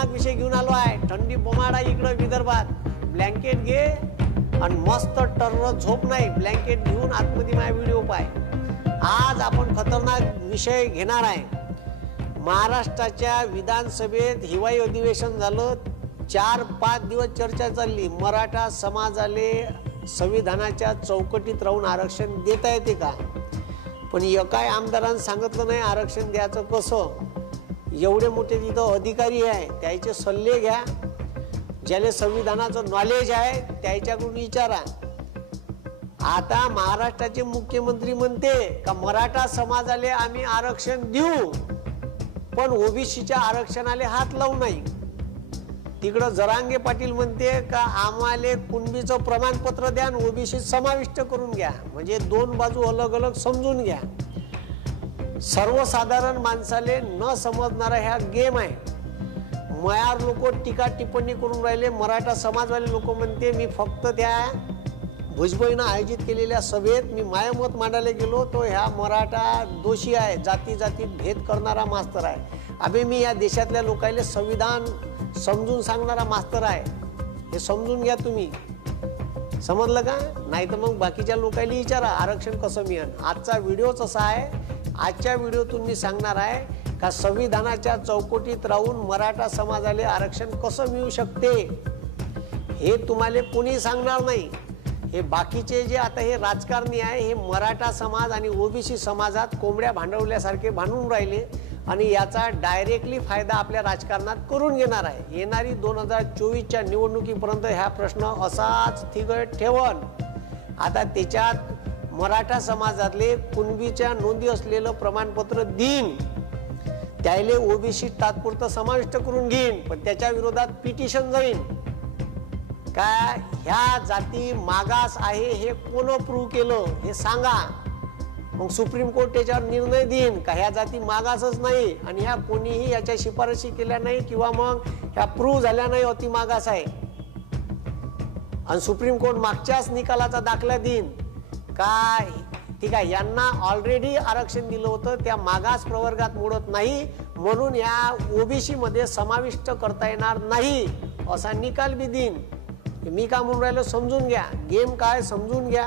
खतरनाक विषय घेऊन आलो आहे. थंडी बोमाडा इकडं विदर्भात. ब्लँकेट घे आणि मस्त टर्र झोप नाही, ब्लँकेट घेऊन आतमध्ये माझा व्हिडिओ पाय. आज आपण खतरनाक विषय घेणार आहे. महाराष्ट्राच्या विधानसभेत हिवाळी अधिवेशन झालं. 4-5 दिवस चर्चा चालली. मराठा समाजाले संविधानाच्या चौकटीत राहून आरक्षण देता येते का? पण एकाही आमदारांनी सांगितलं नाही आरक्षण द्यायचं कसं. एवढे मोठे तिथं अधिकारी आहे, त्याचे सल्ले घ्या. ज्याला संविधानाचं नॉलेज आहे त्याच्याकडून विचारा. आता महाराष्ट्राचे मुख्यमंत्री म्हणते का मराठा समाजाले आम्ही आरक्षण देऊ, पण ओबीसीच्या आरक्षणाला हात लावू नाही. तिकडं जरांगे पाटील म्हणते का आम्हाला कुणबीचं प्रमाणपत्र द्या आणि ओबीसी समाविष्ट करून घ्या. म्हणजे दोन बाजू अलग अलग समजून घ्या. सर्वसाधारण माणसाले न समजणारा ह्या गेम आहे. मयार लोक टीका टिप्पणी करून राहिले. मराठा समाजवाले लोक म्हणते मी फक्त त्या भुजबळीनं आयोजित केलेल्या सभेत मी मायमत मांडायला गेलो तो ह्या मराठा दोषी आहे, जाती जातीत भेद करणारा मास्तर आहे. अबे मी या देशातल्या लोकांना संविधान समजून सांगणारा मास्तर आहे. हे समजून घ्या तुम्ही. समजलं का? नाही तर मग बाकीच्या लोकांना विचारा आरक्षण कसं मिळेल. आजचा व्हिडिओच असा आहे. आजच्या व्हिडिओतून मी सांगणार आहे का संविधानाच्या चौकटीत राहून मराठा समाजाला आरक्षण कसं मिळू शकते हे तुम्हाला कोणी सांगणार नाही. हे बाकीचे जे आता हे राजकारणी आहे हे मराठा समाज आणि ओबीसी समाजात कोंबड्या भांडवल्यासारखे भांडून राहिले आणि याचा डायरेक्टली फायदा आपल्या राजकारणात करून घेणार आहे. येणारी 2024च्या निवडणुकीपर्यंत हा प्रश्न असाच थिगट ठेवन. आता त्याच्यात मराठा समाजातले कुणबीच्या नोंदी असलेलं प्रमाणपत्र देईन, त्याले ओबीसी तात्पुरतं समाविष्ट करून घेईन, पण त्याच्या विरोधात पिटिशन जाईन का ह्या जाती मागास आहे हे कोण प्रूव्ह केलं हे सांगा. मग सुप्रीम कोर्ट त्याच्यावर निर्णय देईन का ह्या जाती मागासच नाही आणि ह्या कोणीही याच्या शिफारशी केल्या नाही किंवा मग ह्या प्रूव्ह झाल्या नाही अति मागास आहे. आणि सुप्रीम कोर्ट मागच्याच निकालाचा दाखला देईन का ठीक आहे यांना ऑलरेडी आरक्षण दिलं होतं त्या मागास प्रवर्गात मोडत नाही म्हणून या ओबीसी मध्ये समाविष्ट करता येणार नाही असा निकाल बी देईन. मी का म्हणून राहिलो समजून घ्या. गेम काय समजून घ्या.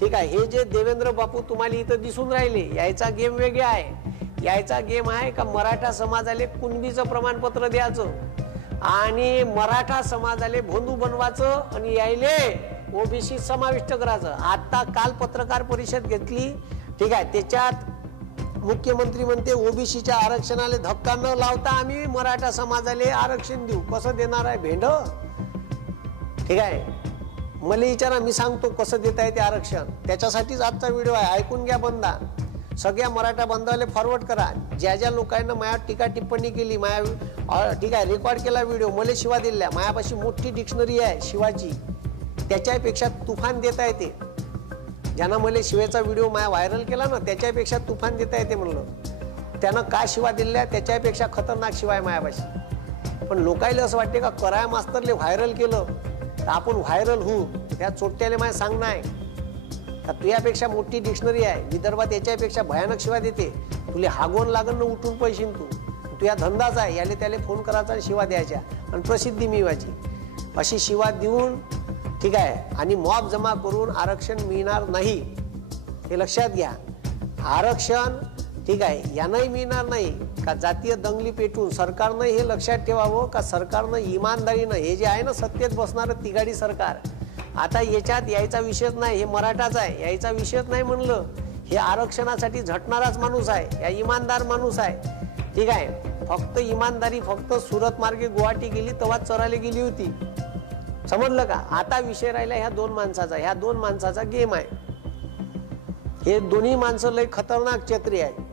ठीक आहे. हे जे देवेंद्र बापू तुम्हाला इथं दिसून राहिले यायचा गेम वेगळा आहे. यायचा गेम आहे का मराठा समाजाले कुणबीचं प्रमाणपत्र द्यायचं आणि मराठा समाजाले भोंदू बनवायचं आणि यायले ओबीसी समाविष्ट करायचं. आता काल पत्रकार परिषद घेतली. ठीक आहे. त्याच्यात मुख्यमंत्री म्हणते ओबीसीच्या आरक्षणाला धक्का न लावता आम्ही मराठा समाजाला आरक्षण देऊ. कसं देणार आहे भेंड? ठीक आहे. मला विचारा मी सांगतो कसं देता येते आरक्षण. त्याच्यासाठीच आजचा व्हिडिओ आहे. ऐकून घ्या बंदा. सगळ्या मराठा बांधवाले फॉरवर्ड करा. ज्या ज्या लोकांना माझ्यावर टीका टिप्पणी केली ठीक आहे रेकॉर्ड केला व्हिडिओ मला शिवा दिल्या. माझ्यापाशी मोठी डिक्शनरी आहे शिवाची. त्याच्यापेक्षा तुफान देता येते. ज्यानं मला शिवेचा व्हिडिओ माझ्या व्हायरल केला ना त्याच्यापेक्षा तुफान देता येते म्हणलं. त्यानं काय शिवा दिल्या त्याच्यापेक्षा खतरनाक शिवाय मायापाशी. पण लोकायला असं वाटते का कराया मास्तरले व्हायरल केलं तर आपण व्हायरल होऊ. त्या चोट्याले माझ्या सांगणं आहे का तुझ्यापेक्षा मोठी डिक्शनरी आहे विदर्भात याच्यापेक्षा भयानक शिवा देते. तुला हागवून लागण ना उठून पैशीन तू या धंदाच आहे. याले त्याला फोन करायचा आणि शिवा द्यायच्या आणि प्रसिद्धी मिळवायची. अशी शिवा देऊन ठीक आहे आणि मॉब जमा करून आरक्षण मिळणार नाही हे लक्षात घ्या. आरक्षण ठीक आहे यांनाही मिळणार नाही का जातीय दंगली पेटून. सरकारनं हे लक्षात ठेवावं का सरकारनं इमानदारीनं हे जे आहे ना सत्तेत बसणारं तिघाडी सरकार आता याच्यात यायचा विषयच नाही. हे मराठाच आहे यायचा विषयच नाही म्हणलं. हे आरक्षणासाठी झटणाराच माणूस आहे. या इमानदार माणूस आहे. ठीक आहे. फक्त इमानदारी फक्त सुरत मार्गे गुवाहाटी गेली तेव्हा चरायला गेली होती. समजलं का? आता विषय राहिला ह्या दोन माणसाचा. ह्या दोन माणसाचा गेम आहे. हे दोन्ही माणसं लय खतरनाक चेत्री आहे.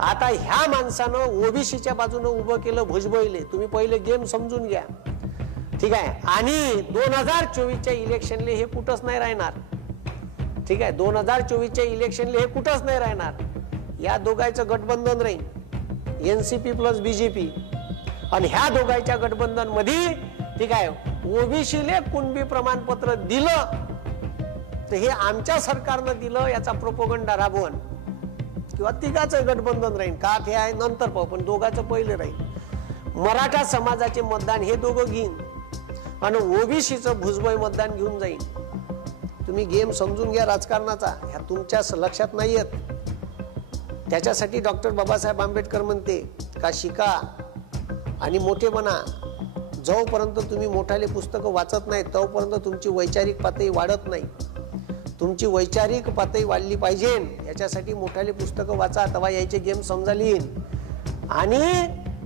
आता ह्या माणसानं ओबीसीच्या बाजूनं उभं केलं भुजबळीले. तुम्ही पहिले गेम समजून घ्या. ठीक आहे. आणि 2024च्या इलेक्शनले हे कुठंच नाही राहणार. ठीक आहे. 2024च्या इलेक्शनले हे कुठंच नाही राहणार. या दोघांचं गठबंधन राहील एनसीपी प्लस बीजेपी आणि ह्या दोघांच्या गठबंधन मध्ये ठीक आहे ओबीसीले कुणबी प्रमाणपत्र दिलं तर हे आमच्या सरकारनं दिलं याचा प्रोपोगंडा राबवून किंवा तिघाचं गठबंधन राहील का ते आहे नंतर पाहू पण दोघांचं पहिले राहील. मराठा समाजाचे मतदान हे दोघं घेईन आणि ओबीसीचं भुजबळ मतदान घेऊन जाईन. तुम्ही गेम समजून घ्या राजकारणाचा, ह्या तुमच्या लक्षात नाही येत. त्याच्यासाठी डॉक्टर बाबासाहेब आंबेडकर म्हणते का शिका आणि मोठे बना. जोपर्यंत तुम्ही मोठाले पुस्तकं वाचत नाही तोपर्यंत तुमची वैचारिक पातळी वाढत नाही. तुमची वैचारिक पातळी वाढली पाहिजे, याच्यासाठी मोठाले पुस्तकं वाचा, तेव्हा यायचे गेम समजायला येईल. आणि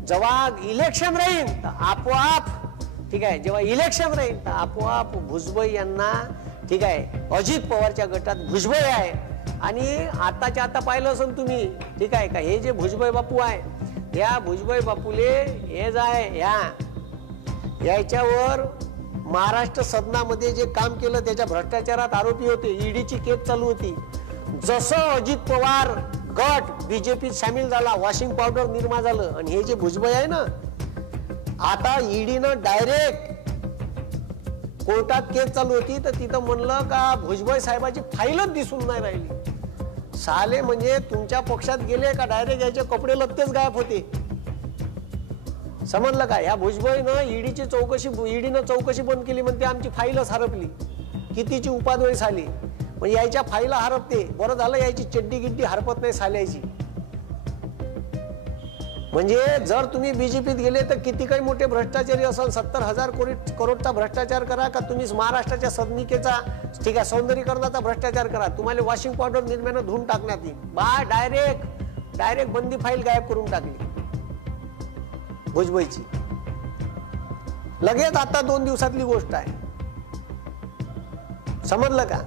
जेव्हा इलेक्शन राहील तर आपोआप, ठीक आहे, जेव्हा इलेक्शन राहील तर आपोआप भुजबळ यांना, ठीक आहे, अजित पवारच्या गटात भुजबळ आहे. आणि आताच्या आता पाहिलं असेल तुम्ही, ठीक आहे का, हे जे भुजबळ बापू आहे, या भुजबळ बापूले हे जे आहे याच्यावर महाराष्ट्र सदनामध्ये जे काम केलं त्याच्या भ्रष्टाचारात आरोपी होते. ईडीची केस चालू होती. जसं अजित पवार गट बीजेपीत सामील झाला, वॉशिंग पावडर निर्माण झालं. आणि हे जे भुजबळ आहे ना, आता ईडीनं डायरेक्ट कोर्टात केस चालू होती तर तिथं म्हणलं का भुजबळ साहेबाची फाईलच दिसून नाही राहिली. साले म्हणजे तुमच्या पक्षात गेले का डायरेक्ट याचे कपडे लत्तेच गायब होते. समजलं का? या भुजबळनं ईडीनं चौकशी बंद केली, म्हणते आमची फाईलच हरपली. कितीची उपाधवेळी झाली, म्हणजे यायच्या फाईला हरपते. बरं झालं यायची चड्डी गिड्डी हरपत नाही साल्याची. म्हणजे जर तुम्ही बीजेपीत गेले तर किती काही मोठे भ्रष्टाचारी असेल, 70,000 करोडचा भ्रष्टाचार करा का तुम्ही महाराष्ट्राच्या सदनिकेचा, ठीक आहे, सौंदर्यीकरणाचा भ्रष्टाचार करा, तुम्हाला वॉशिंग पावडर निर्माण धुवून टाकण्यात येईल. डायरेक्ट बंदी फाईल गायब करून टाकली भुजबळची. लगेच आता 2 दिवसातली गोष्ट आहे. समजलं का?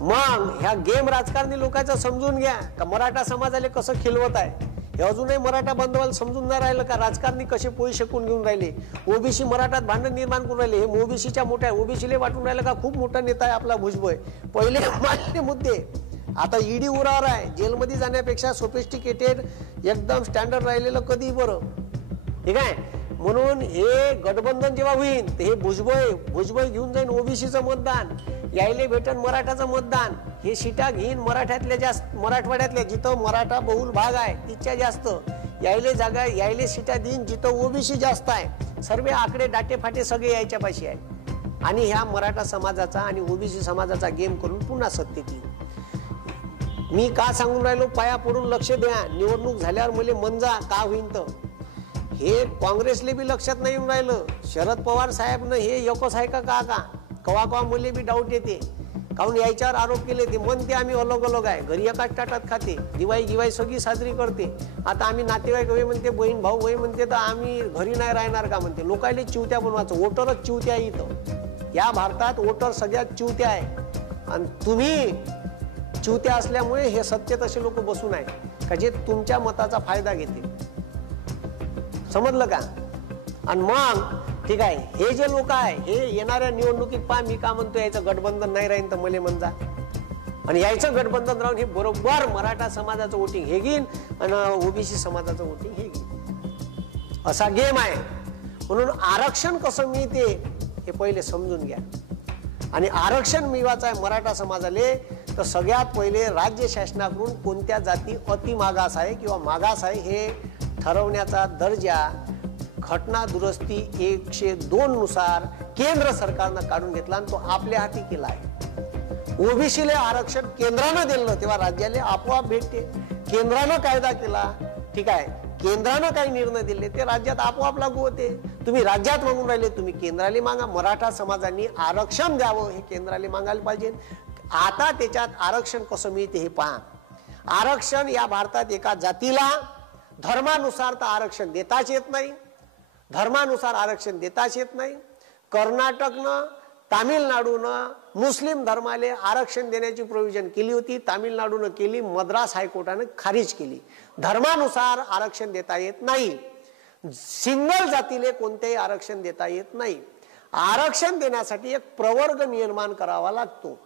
मग ह्या गेम राजकारणी लोकांचा समजून घ्या का मराठा समाजाला कसं खिलवत आहे. हे अजूनही मराठा बांधवाला समजून नाही राहिलं का राजकारणी कसे पोळी शेकून घेऊन राहिले. ओबीसी मराठात भांडण निर्माण करून राहिले. हे ओबीसीच्या मोठ्या ओबीसीला वाटून राहिलं का खूप मोठा नेता आहे आपला भुजबळ. पहिले मान्य मुद्दे, आता ईडी उरावर आहे. जेलमध्ये जाण्यापेक्षा सोफिस्टिकेटेड एकदम स्टँडर्ड राहिलेलं कधी बरं, ठीक आहे. म्हणून हे गठबंधन जेव्हा होईल तर हे भुजबळ घेऊन जाईन ओबीसीचं मतदान, यायले भेटन मराठाचं मतदान. हे सीटा घेईन मराठ्यातल्या जास्त, मराठवाड्यातल्या जिथं मराठा बहुल भाग आहे तिच्या जास्त. यायले सीटा देईन जिथं ओबीसी जास्त आहे. सर्व आकडे डाटे फाटे सगळे यायच्या पाशी आहे. आणि ह्या मराठा समाजाचा आणि ओबीसी समाजाचा गेम करून पुन्हा सत्तेत येईल. मी का सांगून राहिलो, पाया पडून लक्ष द्या. निवडणूक झाल्यावर मला मंजा का होईन तर हे काँग्रेसले बी लक्षात नाही येऊन राहिलं. शरद पवार साहेबनं हे एकच आहे का कवा मुले बी डाऊट येते. काहून यायच्यावर आरोप केले ते म्हणते आम्ही अलग आहे, घरी एकाच ताटात खाते, दिवाळी सगळी साजरी करते. आता आम्ही नातेवाईक होय म्हणते, बहीण भाऊ होय म्हणते, तर आम्ही घरी नाही राहणार का म्हणते. लोकांना चिवत्या बनवायचं. वोटरच चिवत्या आहे इथं. या भारतात वोटर सगळ्यात चिवत्या आहे. आणि तुम्ही चिवत्या असल्यामुळे हे सत्तेत असे लोक बसून आहे का जे तुमच्या मताचा फायदा घेतील. समजलं का? आणि मग ठीक आहे, हे जे लोक आहे हे येणाऱ्या निवडणुकीत पहा, मी का म्हणतो याचं गठबंधन नाही राहीन तर मले म्हणजा. आणि यायचं गठबंधन राहून हे बरोबर मराठा समाजाचं वोटिंग हे घेईन आणि ओबीसी समाजाचं वोटिंग हे घेईन. असा गेम आहे. म्हणून आरक्षण कसं मिळते हे पहिले समजून घ्या. आणि आरक्षण मिळवायचं आहे मराठा समाजाले तर सगळ्यात पहिले राज्य शासनाकडून कोणत्या जाती अति मागास आहे किंवा मागास आहे हे ठरवण्याचा दर्जा घटना दुरुस्ती 102 नुसार केंद्र सरकारनं काढून घेतला आणि तो आपल्या हाती केला आहे. ओबीसीले आरक्षण केंद्रानं दिलं तेव्हा राज्याला आपोआप भेटते. केंद्रानं कायदा केला, ठीक आहे, केंद्रानं काही निर्णय दिले ते राज्यात आपोआप लागू होते. तुम्ही राज्यात मागून राहिले, तुम्ही केंद्राला मागा. मराठा समाजांनी आरक्षण द्यावं हे केंद्राला मागायला पाहिजे. आता त्याच्यात आरक्षण कसं मिळते हे पहा. आरक्षण या भारतात एका जातीला धर्मानुसार तर आरक्षण देताच येत नाही. धर्मानुसार आरक्षण देताच येत नाही. कर्नाटकनं, तामिळनाडूनं मुस्लिम धर्माले आरक्षण देण्याची प्रोव्हिजन केली होती. तामिळनाडूनं केली, मद्रास हायकोर्टानं खारिज केली. धर्मानुसार आरक्षण देता येत नाही. सिंगल जातीले कोणतेही आरक्षण देता येत नाही. आरक्षण देण्यासाठी एक प्रवर्ग निर्माण करावा लागतो.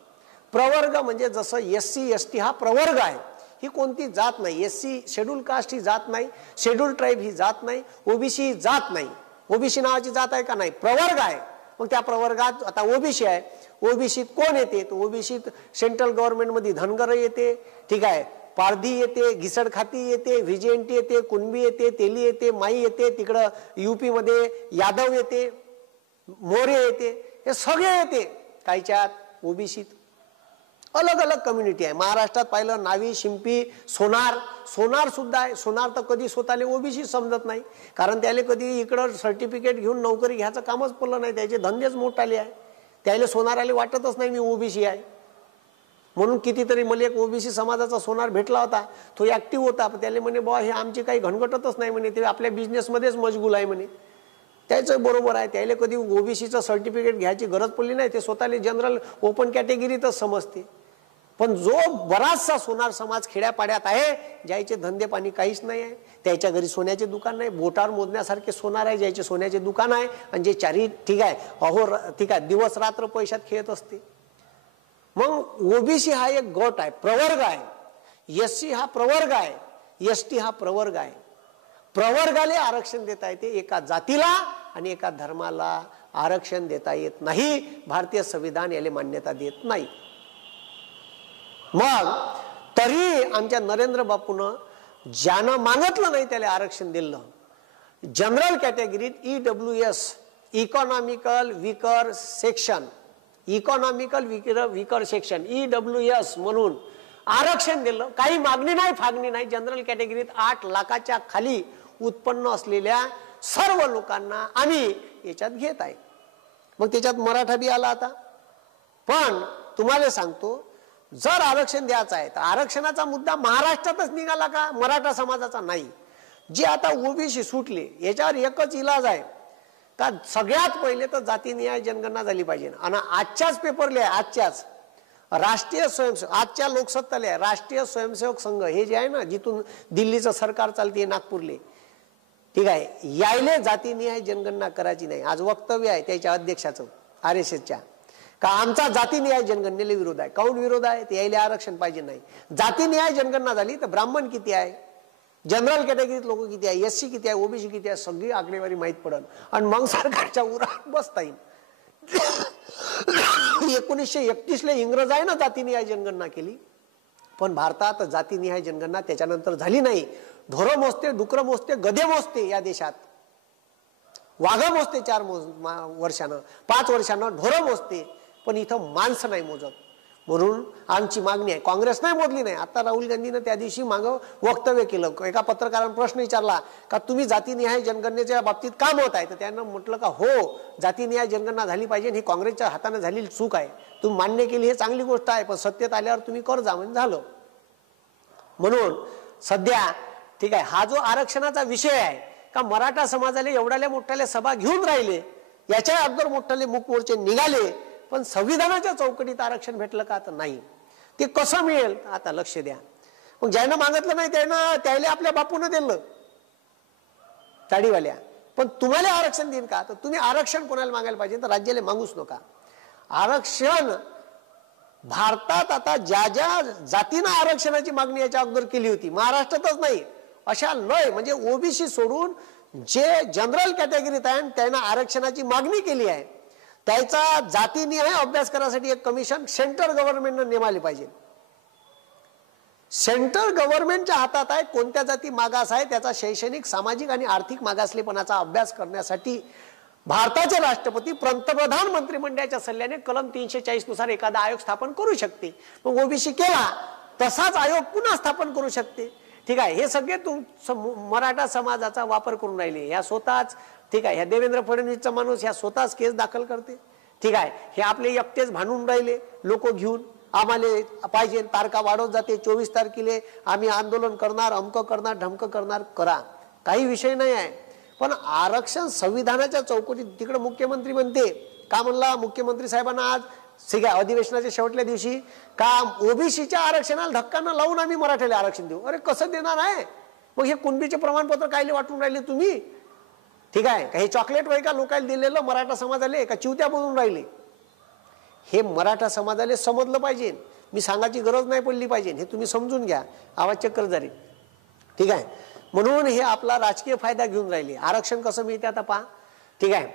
प्रवर्ग म्हणजे जसं SC ST हा प्रवर्ग आहे. ही कोणती जात नाही. SC शेड्यूल कास्ट ही जात नाही, शेड्यूल ट्राईब ही जात नाही, ओबीसी ही जात नाही. ओबीसी नावाची जात आहे का? नाही, प्रवर्ग आहे. मग त्या प्रवर्गात आता ओबीसी आहे. ओबीसीत कोण येते? तर ओबीसीत सेंट्रल गव्हर्नमेंट मध्ये धनगर येते, ठीक आहे, पारधी येते, घिसडखाती येते, व्हिजेंटी येते, कुणबी येते, तेली येते, माई येते, तिकडं युपी मध्ये यादव येते, मोरे येते, हे सगळे येते कायच्यात ओबीसीत. अलग अलग कम्युनिटी आहे. महाराष्ट्रात पाहिलं नावी, शिंपी, सोनार सुद्धा आहे. सोनार तर कधी स्वतःला ओबीसी समजत नाही, कारण त्याला कधी इकडं सर्टिफिकेट घेऊन नोकरी घ्यायचं कामच पडलं नाही, त्याचे धंदेच मोठाले आहे. त्याला सोनाराले वाटतच नाही मी ओबीसी आहे म्हणून. कितीतरी मला एक ओबीसी समाजाचा सोनार भेटला होता, तो ऍक्टिव्ह होता, पण त्याला म्हणे बा हे आमची काही घणघटतच नाही म्हणे, ते आपल्या बिझनेसमध्येच मशगूल आहे म्हणे. त्याचं बरोबर आहे, त्याला कधी ओबीसीचं सर्टिफिकेट घ्यायची गरज पडली नाही, ते स्वतःला जनरल ओपन कॅटेगरीतच समजते. पण जो बराचसा सोनार समाज खेड्यापाड्यात आहे, ज्याचे धंदे पाणी काहीच नाही आहे, त्याच्या घरी सोन्याचे दुकान नाही, बोटावर मोजण्यासारखे सोनार आहे, ज्याचे सोन्याचे दुकान आहे, आणि जे चारी ठीक आहे ठीक आहे दिवस रात्र पैशात खेळत असते. मग ओबीसी हा एक गट आहे, प्रवर्ग आहे. एससी हा प्रवर्ग आहे, एसटी हा प्रवर्ग आहे. प्रवर्गाले आरक्षण देता येते, एका जातीला आणि एका धर्माला आरक्षण देता येत नाही. भारतीय संविधान याला मान्यता देत नाही. मग तरी आमच्या नरेंद्र बापूनं ज्यानं मागितलं नाही त्याला आरक्षण दिलं. जनरल कॅटेगरीत EWS economical weaker section, economical weaker section EWS म्हणून आरक्षण दिलं. काही मागणी नाही, फागणी नाही. जनरल कॅटेगरीत 8 लाखाच्या खाली उत्पन्न असलेल्या सर्व लोकांना आम्ही याच्यात घेत आहे. मग त्याच्यात मराठा बी आला आता. पण तुम्हाला सांगतो, जर आरक्षण द्यायचं आहे तर आरक्षणाचा मुद्दा महाराष्ट्रातच निघाला का, मराठा समाजाचा नाही. जे आता ओबीसी सुटले याच्यावर एकच इलाज आहे का, सगळ्यात पहिले तर जाती न्याय जनगणना झाली पाहिजे. आणि आजच्याच पेपरले आजच्याच राष्ट्रीय स्वयंसेवक, आजच्या लोकसत्ताले राष्ट्रीय स्वयंसेवक संघ हे जे आहे ना, जिथून दिल्लीचं सरकार चालते नागपूरले, ठीक आहे, यायले जाती न्याय जनगणना करायची नाही. आज वक्तव्य आहे त्याच्या अध्यक्षाचं RSSच्या का आमचा जाती न्याय जनगणनेला विरोध आहे. काऊन विरोध आहे, ते यायला आरक्षण पाहिजे नाही. जाती न्याय जनगणना झाली तर ब्राह्मण किती आहे, जनरल कॅटेगरीत लोक किती आहे, एससी किती आहे, ओबीसी किती आहे, सगळी आकडेवारी माहीत पडल आणि मग सरकारच्या उरात बसता येईल. 1931ला इंग्रजांनी ना जाती न्याय जनगणना केली, पण भारतात जाती न्याय जनगणना त्याच्यानंतर झाली नाही. ढोरं मोजते, डुकरं मोजते, गधे मोजते या देशात, वाघं मोजते 4 वर्षानं, 5 वर्षानं ढोरं मोजते, पण इथं माणसं नाही मोजत. म्हणून आमची मागणी आहे, काँग्रेस नाही मोजली नाही. आता राहुल गांधीनं त्या दिवशी मागं वक्तव्य केलं, एका पत्रकारानं प्रश्न विचारला का तुम्ही जातीनिहाय जनगणनेच्या बाबतीत का मत आहे, तर त्यानं म्हटलं का हो जातीनिहाय जनगणना झाली पाहिजे, ही काँग्रेसच्या हाताने झालेली चूक आहे, तुम्ही मान्य केली हे चांगली गोष्ट आहे, पण सत्तेत आल्यावर तुम्ही कर जा म्हणजे झालं. म्हणून सध्या ठीक आहे, हा जो आरक्षणाचा विषय आहे का मराठा समाजाला एवढ्याल्या मोठ्याल्या सभा घेऊन राहिले, याच्या अगोदर मोठ्याले मूक मोर्चे निघाले, पण संविधानाच्या चौकटीत आरक्षण भेटलं का, तर नाही. ते कसं मिळेल आता लक्ष द्या. मग ज्यानं मागितलं नाही त्याला आपल्या बापूनं दिलं दाढीवाल्या, पण तुम्हाला आरक्षण देईन का, तर तुम्ही आरक्षण कोणाला मागायला पाहिजे, तर राज्याला मागूच नका. आरक्षण भारतात आता ज्या ज्या जातीनं आरक्षणाची मागणी याच्या अगोदर केली होती, महाराष्ट्रातच नाही, अशा लय म्हणजे ओबीसी सोडून जे जनरल कॅटेगरीत आहे त्यांना आरक्षणाची मागणी केली आहे, त्याचा जातीनिहाय अभ्यास करण्यासाठी एक कमिशन सेंट्रल गव्हर्नमेंटने नेमाले पाहिजे. सेंट्रल गव्हर्नमेंटच्या हातात आहे कोणत्या जाती मागास आहे त्याचा शैक्षणिक, सामाजिक आणि आर्थिक मागासलेपणाचा अभ्यास करण्यासाठी भारताचे राष्ट्रपती पंतप्रधान मंत्रिमंडळाच्या सल्ल्याने कलम 340 नुसार एखादा आयोग स्थापन करू शकते. मग ओबीसी केला तसाच आयोग पुन्हा स्थापन करू शकते. ठीक आहे, हे सगळे मराठा समाजाचा वापर करून राहिले. ह्या स्वतःच ठीक आहे, ह्या देवेंद्र फडणवीसचा माणूस ह्या स्वतःच केस दाखल करते. ठीक आहे, हे आपले एकटेच भांडून राहिले लोक घेऊन, आम्हाला पाहिजे तारखा वाढवत जाते, 24 तारखेला आम्ही आंदोलन करणार, अमकं करणार, ढमकं करणार, करा, काही विषय नाही आहे. पण आरक्षण संविधानाच्या चौकटीत, तिकडे मुख्यमंत्री म्हणते का, म्हणला मुख्यमंत्री साहेबांना आज सगळ्या अधिवेशनाच्या शेवटल्या दिवशी का ओबीसीच्या आरक्षणाला धक्का न लावून आम्ही मराठ्याला आरक्षण देऊ. अरे कसं देणार आहे, मग हे कुणबीचे प्रमाणपत्र कायले वाटून राहिले तुम्ही. ठीक आहे, हे चॉकलेट वय का लोकांना दिलेलं मराठा समाजाला का चिवत्या बनवून राहिले, हे मराठा समाजाला समजलं पाहिजे. मी सांगायची गरज नाही पडली पाहिजे, हे तुम्ही समजून घ्या. आवाज चक्कर जरी ठीक आहे. म्हणून हे आपला राजकीय फायदा घेऊन राहिले. आरक्षण कसं मिळते आता पहा. ठीक आहे,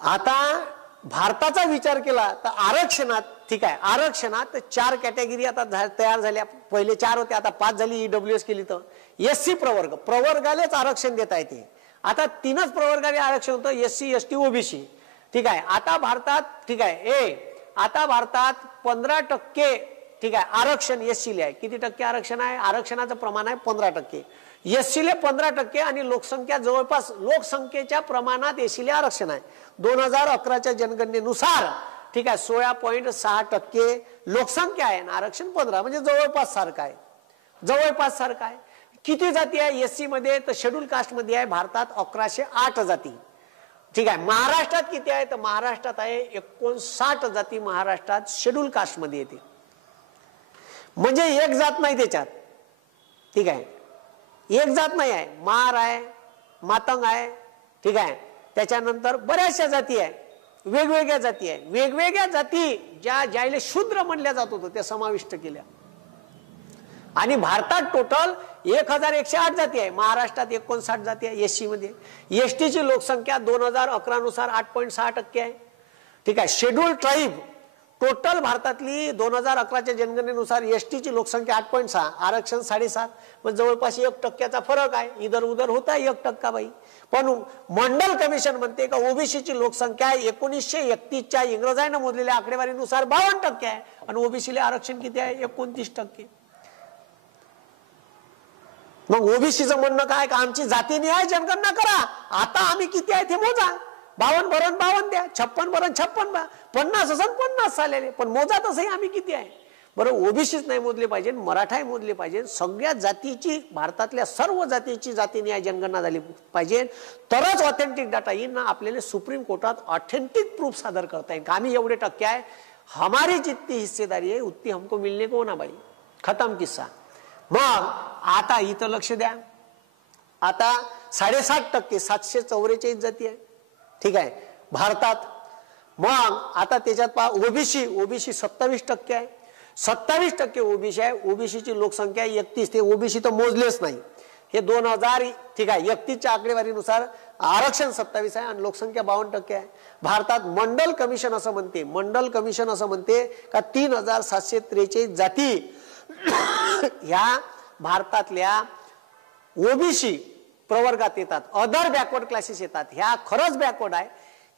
आता भारताचा विचार केला तर आरक्षणात ठीक आहे, आरक्षणात 4 कॅटेगरी आता तयार झाल्या. पहिले 4 होते, आता 5 झाली. EWS केली तर SC प्रवर्गालेच आरक्षण देता येते. आता 3च प्रवर्गाले आरक्षण होतं, SC ST OBC. ठीक आहे. आता भारतात ठीक आहे आता भारतात 15% ठीक आहे आरक्षण SC ले आहे. किती टक्के आरक्षण आहे? आरक्षणाचं प्रमाण आहे 15%. SC ले 15% आणि लोकसंख्या जवळपास लोकसंख्येच्या प्रमाणात SC ले आरक्षण आहे. 2011च्या जनगणनेनुसार ठीक आहे 16.6% लोकसंख्या आहे आणि आरक्षण 15, म्हणजे जवळपास सारखं आहे. जवळपास सारखं आहे. किती जाती आहे SC मध्ये? तर शेड्यूल कास्ट मध्ये आहे भारतात 1108 जाती. ठीक आहे. महाराष्ट्रात किती आहे? तर महाराष्ट्रात आहे 59 जाती. महाराष्ट्रात शेड्यूल कास्ट मध्ये येते, म्हणजे एक जात नाही त्याच्यात. ठीक आहे, एक जात नाही आहे. मार आहे, मातंग आहे. ठीक आहे. त्याच्यानंतर बऱ्याचशा जाती आहे, वेगवेगळ्या जाती आहे. वेगवेगळ्या जाती ज्याला शूद्र म्हणल्या जात होतं त्या समाविष्ट केल्या. आणि भारतात टोटल 1108 जाती आहे. महाराष्ट्रात 59 जाती आहे SC मध्ये. ST ची लोकसंख्या 2011 नुसार 8.6% आहे. ठीक आहे. शेड्यूल ट्राईब टोटल भारतातली 2011च्या जनगणनेनुसार ST ची लोकसंख्या 8.6, आरक्षण 7.5, म्हणजे जवळपास 1% फरक आहे. इधर उधर होता 1% बाई. पण मंडल कमिशन म्हणते का OBC ची लोकसंख्या 1931च्या इंग्रजांना मोजलेल्या आकडेवारीनुसार 52% आहे आणि OBC ला आरक्षण किती आहे? 29%. मग OBCचं म्हणणं काय का आमची जातीनिहाय जनगणना करा, आता आम्ही किती आहे ते मोजा. 52 भरण 52 द्या, 56 भरण 56, 50 असन 50 चालेल, पण मोजा तसंही आम्ही किती आहे. बरं, OBCच नाही मोजले पाहिजे, मराठाही मोजले पाहिजे. सगळ्या जातीची, भारतातल्या सर्व जातीची जातीनिहाय जनगणना झाली पाहिजे, तरच ऑथेंटिक डाटा येईल ना. आपल्याला सुप्रीम कोर्टात ऑथेंटिक प्रूफ सादर करता येईल. आम्ही एवढे टक्के आहे, हमारी जितनी हिस्सेदारी आहे उतनी हमको मिलने को ना बाई. खतम किस्सा. मग आता इथं लक्ष द्या. आता 7.5% 744 जाती आहे. ठीक आहे भारतात. मग आता त्याच्यात पहा OBC 27% आहे. 27% OBC आहे. OBC ची लोकसंख्या 31. ते OBC तर मोजलेच नाही. हे 2000 ठीक आहे 31च्या आकडेवारीनुसार आरक्षण 27 आहे आणि लोकसंख्या 52% आहे. भारतात मंडल कमिशन असं म्हणते, मंडल कमिशन असं म्हणते का 3743 जाती ह्या भारतातल्या OBC प्रवर्गात येतात. अदर बॅकवर्ड क्लासेस येतात. ह्या खरंच बॅकवर्ड आहे.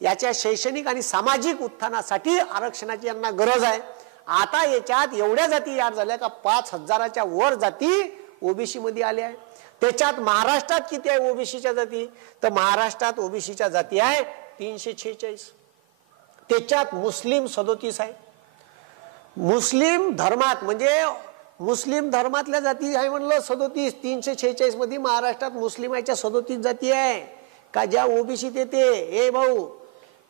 याच्या शैक्षणिक आणि सामाजिक उत्थानासाठी आरक्षणाची यांना गरज आहे. आता याच्यात एवढ्या जाती याड झाल्या का 5000च्या वर जाती OBC मध्ये आल्या आहे. त्याच्यात महाराष्ट्रात किती आहे OBCच्या जाती? तर महाराष्ट्रात OBCच्या जाती आहे 346. त्याच्यात मुस्लिम 37 आहे. मुस्लिम धर्मात म्हणजे मुस्लिम धर्मातल्या जाती आहे म्हणलं 37. 346 मध्ये महाराष्ट्रात मुस्लिमाच्या 37 जाती आहे का ज्या OBCत येते. ए भाऊ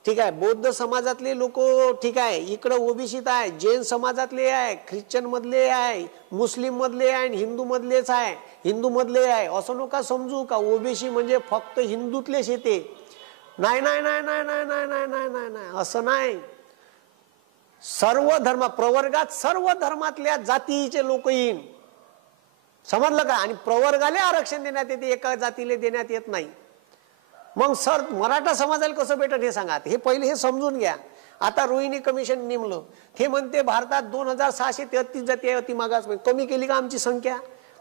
ठीक आहे, बौद्ध समाजातले लोक ठीक आहे इकडे OBCत आहे, जैन समाजातले आहे, ख्रिश्चन मधले आहे, मुस्लिम मधले आहे आणि हिंदू मधलेच आहे, हिंदू मधले आहे. असं नका समजू का OBC म्हणजे फक्त हिंदूतलेच येते. नाही नाही नाही नाही नाही नाही नाही नाही नाही असं नाही. सर्व धर्म प्रवर्गात सर्व धर्मातल्या जातीचे लोक येईन, समजलं का. आणि प्रवर्गाले आरक्षण देण्यात येते, एका जातीला देण्यात येत नाही. मग सर मराठा समाजाला कसं भेटत हे सांगा. हे पहिले हे समजून घ्या. आता रोहिणी कमिशन नेमलं, हे म्हणते भारतात 2633 जाती आहे, अति मागास कमी केली का आमची संख्या.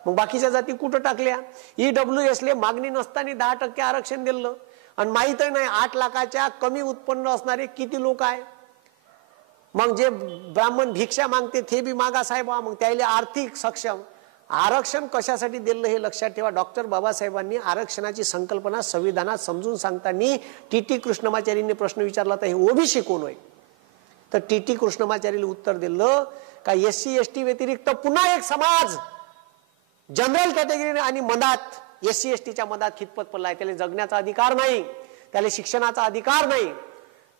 मग बाकीच्या जाती कुठं टाकल्या. EWS ले मागणी नसताना 10% आरक्षण दिलं आणि माहितही नाही 8 लाखाच्या कमी उत्पन्न असणारे किती लोक आहे. मग जे ब्राह्मण भिक्षा मागते ते बी मागास आहे बा. मग त्याला आर्थिक सक्षम. आरक्षण कशासाठी दिलं हे लक्षात ठेवा. डॉक्टर बाबासाहेबांनी आरक्षणाची संकल्पना संविधानात समजून सांगताना TT कृष्णमाचार्यांनी प्रश्न विचारला तर हे OBC कोण होय. तर TT कृष्णमाचार्यांनी उत्तर दिलं का SC ST व्यतिरिक्त पुन्हा एक समाज जनरल कॅटेगरी आणि मधात SC STच्या मधात खितपत पडला आहे. त्याला जगण्याचा अधिकार नाही, त्याला शिक्षणाचा अधिकार नाही.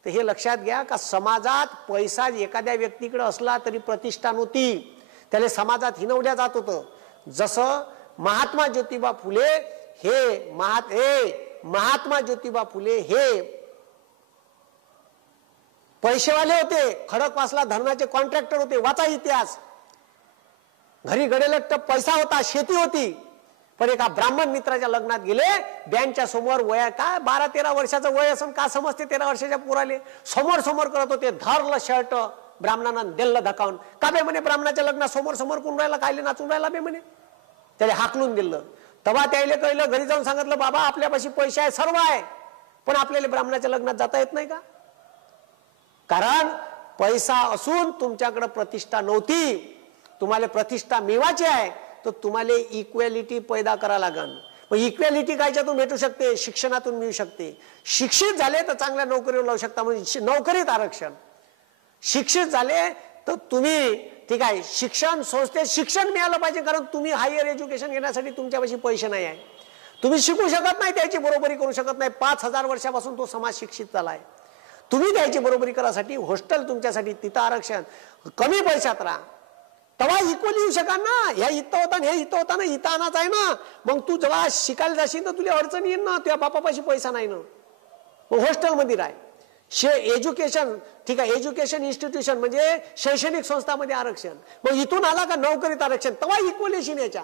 तर हे लक्षात घ्या का समाजात पैसा एखाद्या व्यक्तीकडे असला तरी प्रतिष्ठा नव्हती, त्याला समाजात हिनवल्या जात होतं. जसं महात्मा ज्योतिबा फुले हे महात्मा ज्योतिबा फुले हे पैसेवाले होते, खडकवासला धरणाचे कॉन्ट्रॅक्टर होते. वाचा इतिहास. घरी गडेलट्ट पैसा होता, शेती होती. पण एका ब्राह्मण मित्राच्या लग्नात गेले, बँकच्या समोर वया काय 12-13 वर्षाचं वय असून का समजते 13 वर्षाच्या पोराले, समोर समोर करत होते, धरलं शर्ट ब्राह्मणानं दिलं धकावून, का बे म्हणे ब्राह्मणाच्या लग्नात समोर समोर कोण राहिला, कायले नाचून राहिला बे म्हणे, त्याला हाकलून दिलं. तेव्हा त्याला कळलं, घरी जाऊन सांगितलं, बाबा आपल्यापाशी पैसे आहे, सर्व आहे, पण आपल्याला ब्राह्मणाच्या लग्नात जाता येत नाही का? कारण पैसा असून तुमच्याकडे प्रतिष्ठा नव्हती. तुम्हाला प्रतिष्ठा मिळवायची आहे तर तुम्हाला इक्वॅलिटी पैदा करा लागेल. मग इक्वॅलिटी कायच्यातून भेटू शकते? शिक्षणातून मिळू शकते. शिक्षित झाले तर चांगल्या नोकरीवर लावू शकता, म्हणजे नोकरीत आरक्षण. शिक्षित झाले तर तुम्ही ठीक आहे शिक्षण संस्थेत शिक्षण मिळालं पाहिजे, कारण तुम्ही हायर एज्युकेशन घेण्यासाठी तुमच्यापाशी पैसे नाही आहे, तुम्ही शिकू शकत नाही, त्याची बरोबरी करू शकत नाही. 5000 वर्षापासून तो समाज शिक्षित झाला आहे. तुम्ही त्याची बरोबरी करासाठी हॉस्टेल तुमच्यासाठी, तिथं आरक्षण, कमी पैशात राहा, तेव्हा इक्वल येऊ शकाल ना. ह्या इथं होता हे इथं होता ना, इथं आणाच आहे ना. मग तू जेव्हा शिकायला जाशील तर तुला अडचण येईल ना, तुझ्या बापापाशी पैसा नाही ना, मग हॉस्टेलमध्ये राह. एज्युकेशन ठीक आहे, एज्युकेशन इन्स्टिट्यूशन म्हणजे शैक्षणिक संस्थांमध्ये आरक्षण. मग इथून आला का नोकरीत आरक्षण, तेव्हा इक्वलेशन याच्या.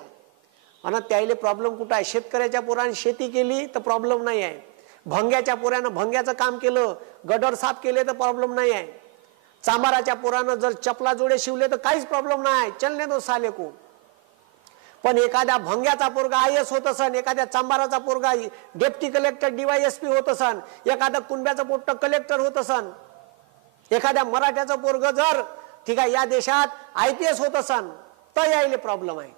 आणि त्याला प्रॉब्लेम कुठं आहे? शेतकऱ्याच्या पोराने शेती केली तर प्रॉब्लेम नाही आहे, भंग्याच्या पोरानं भंग्याचं काम केलं, गडर साफ केले तर प्रॉब्लेम नाही आहे, चांबाराच्या पोरानं जर चपला जोडे शिवले तर काहीच प्रॉब्लेम नाही, चलने दो साले को. पण एखाद्या भंग्याचा पोरगा IAS होत असन, एखाद्या चांबाराचा पोरगा डेप्टी कलेक्टर DYSP होत असन, एखाद्या कुंब्याचं पोट्ट कलेक्टर होत असन, एखाद्या मराठ्याचं पोरग जर ठीक आहे या देशात IPS होत असन तर यायले प्रॉब्लेम आहे.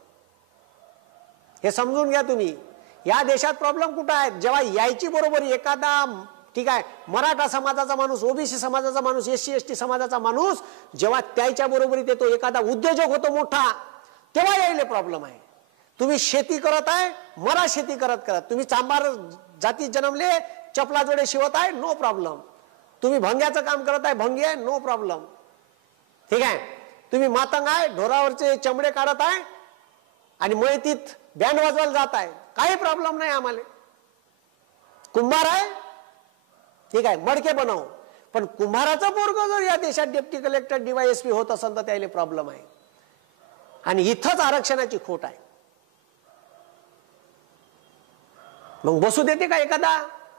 हे समजून घ्या तुम्ही. या देशात प्रॉब्लेम कुठं आहे? जेव्हा यायची बरोबर एखादा ठीक आहे मराठा समाजाचा माणूस, OBC समाजाचा माणूस, SC ST समाजाचा माणूस जेव्हा त्याच्या बरोबरीत येतो, एखादा उद्योजक होतो मोठा, तेव्हा यायले प्रॉब्लेम आहे. तुम्ही शेती करत आहे, मरा शेती करत करत, तुम्ही चांबार जातीत जन्मले, चपला जोडे शिवत आहे, नो प्रॉब्लेम. तुम्ही भंग्याचं काम करत आहे, भंगी आहे, नो प्रॉब्लेम. ठीक आहे. तुम्ही मातंग आहे, ढोरावरचे चमडे काढत आहे आणि मयतीत बँड वाजवायला जात आहे, काही प्रॉब्लेम नाही आम्हाला. कुंभार आहे ठीक आहे, मडके बनव, पण कुंभाराचा पोरगा जर या देशात डेप्टी कलेक्टर DYSP होत असेल तर त्याला प्रॉब्लेम आहे. आणि इथंच आरक्षणाची खोट आहे. मग बसू देते का एखादा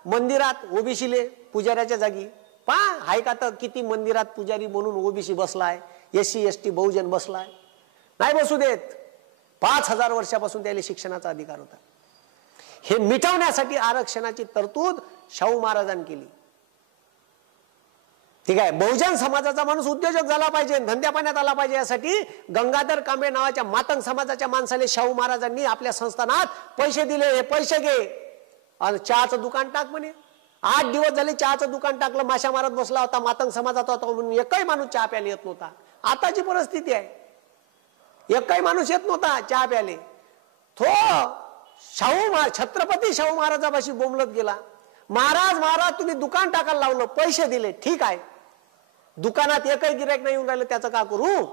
मंदिरात OBCले पुजाऱ्याच्या जागी? पहा हाय का तर किती मंदिरात पुजारी म्हणून OBC बसलाय, SC ST बहुजन बसलाय, नाही बसू देत. 5000 वर्षापासून त्याला शिक्षणाचा अधिकार होता. हे मिटवण्यासाठी आरक्षणाची तरतूद शाहू महाराजांनी केली. ठीक आहे. बहुजन समाजाचा माणूस उद्योजक झाला पाहिजे, धंद्या पाण्यात आला पाहिजे, यासाठी गंगाधर कांबळे नावाच्या मातंग समाजाच्या माणसाला शाहू महाराजांनी आपल्या संस्थानात पैसे दिले. हे पैसे घे आणि चहाचं दुकान टाक म्हणे. 8 दिवस झाले चहाचं दुकान टाकलं, माशा मारत बसला होता, मातंग समाजाचा होता म्हणून एकही माणूस चहा प्यायला येत नव्हता. आताची परिस्थिती आहे, एकही माणूस येत नव्हता चहा प्यायले. छत्रपती शाहू महाराजापाशी बोंबलत गेला, महाराज महाराज तुम्ही दुकान टाकायला लावलं, पैसे दिले, ठीक आहे, दुकानात एकही गिरायक नाही येऊन राहिलं, त्याचं का करू?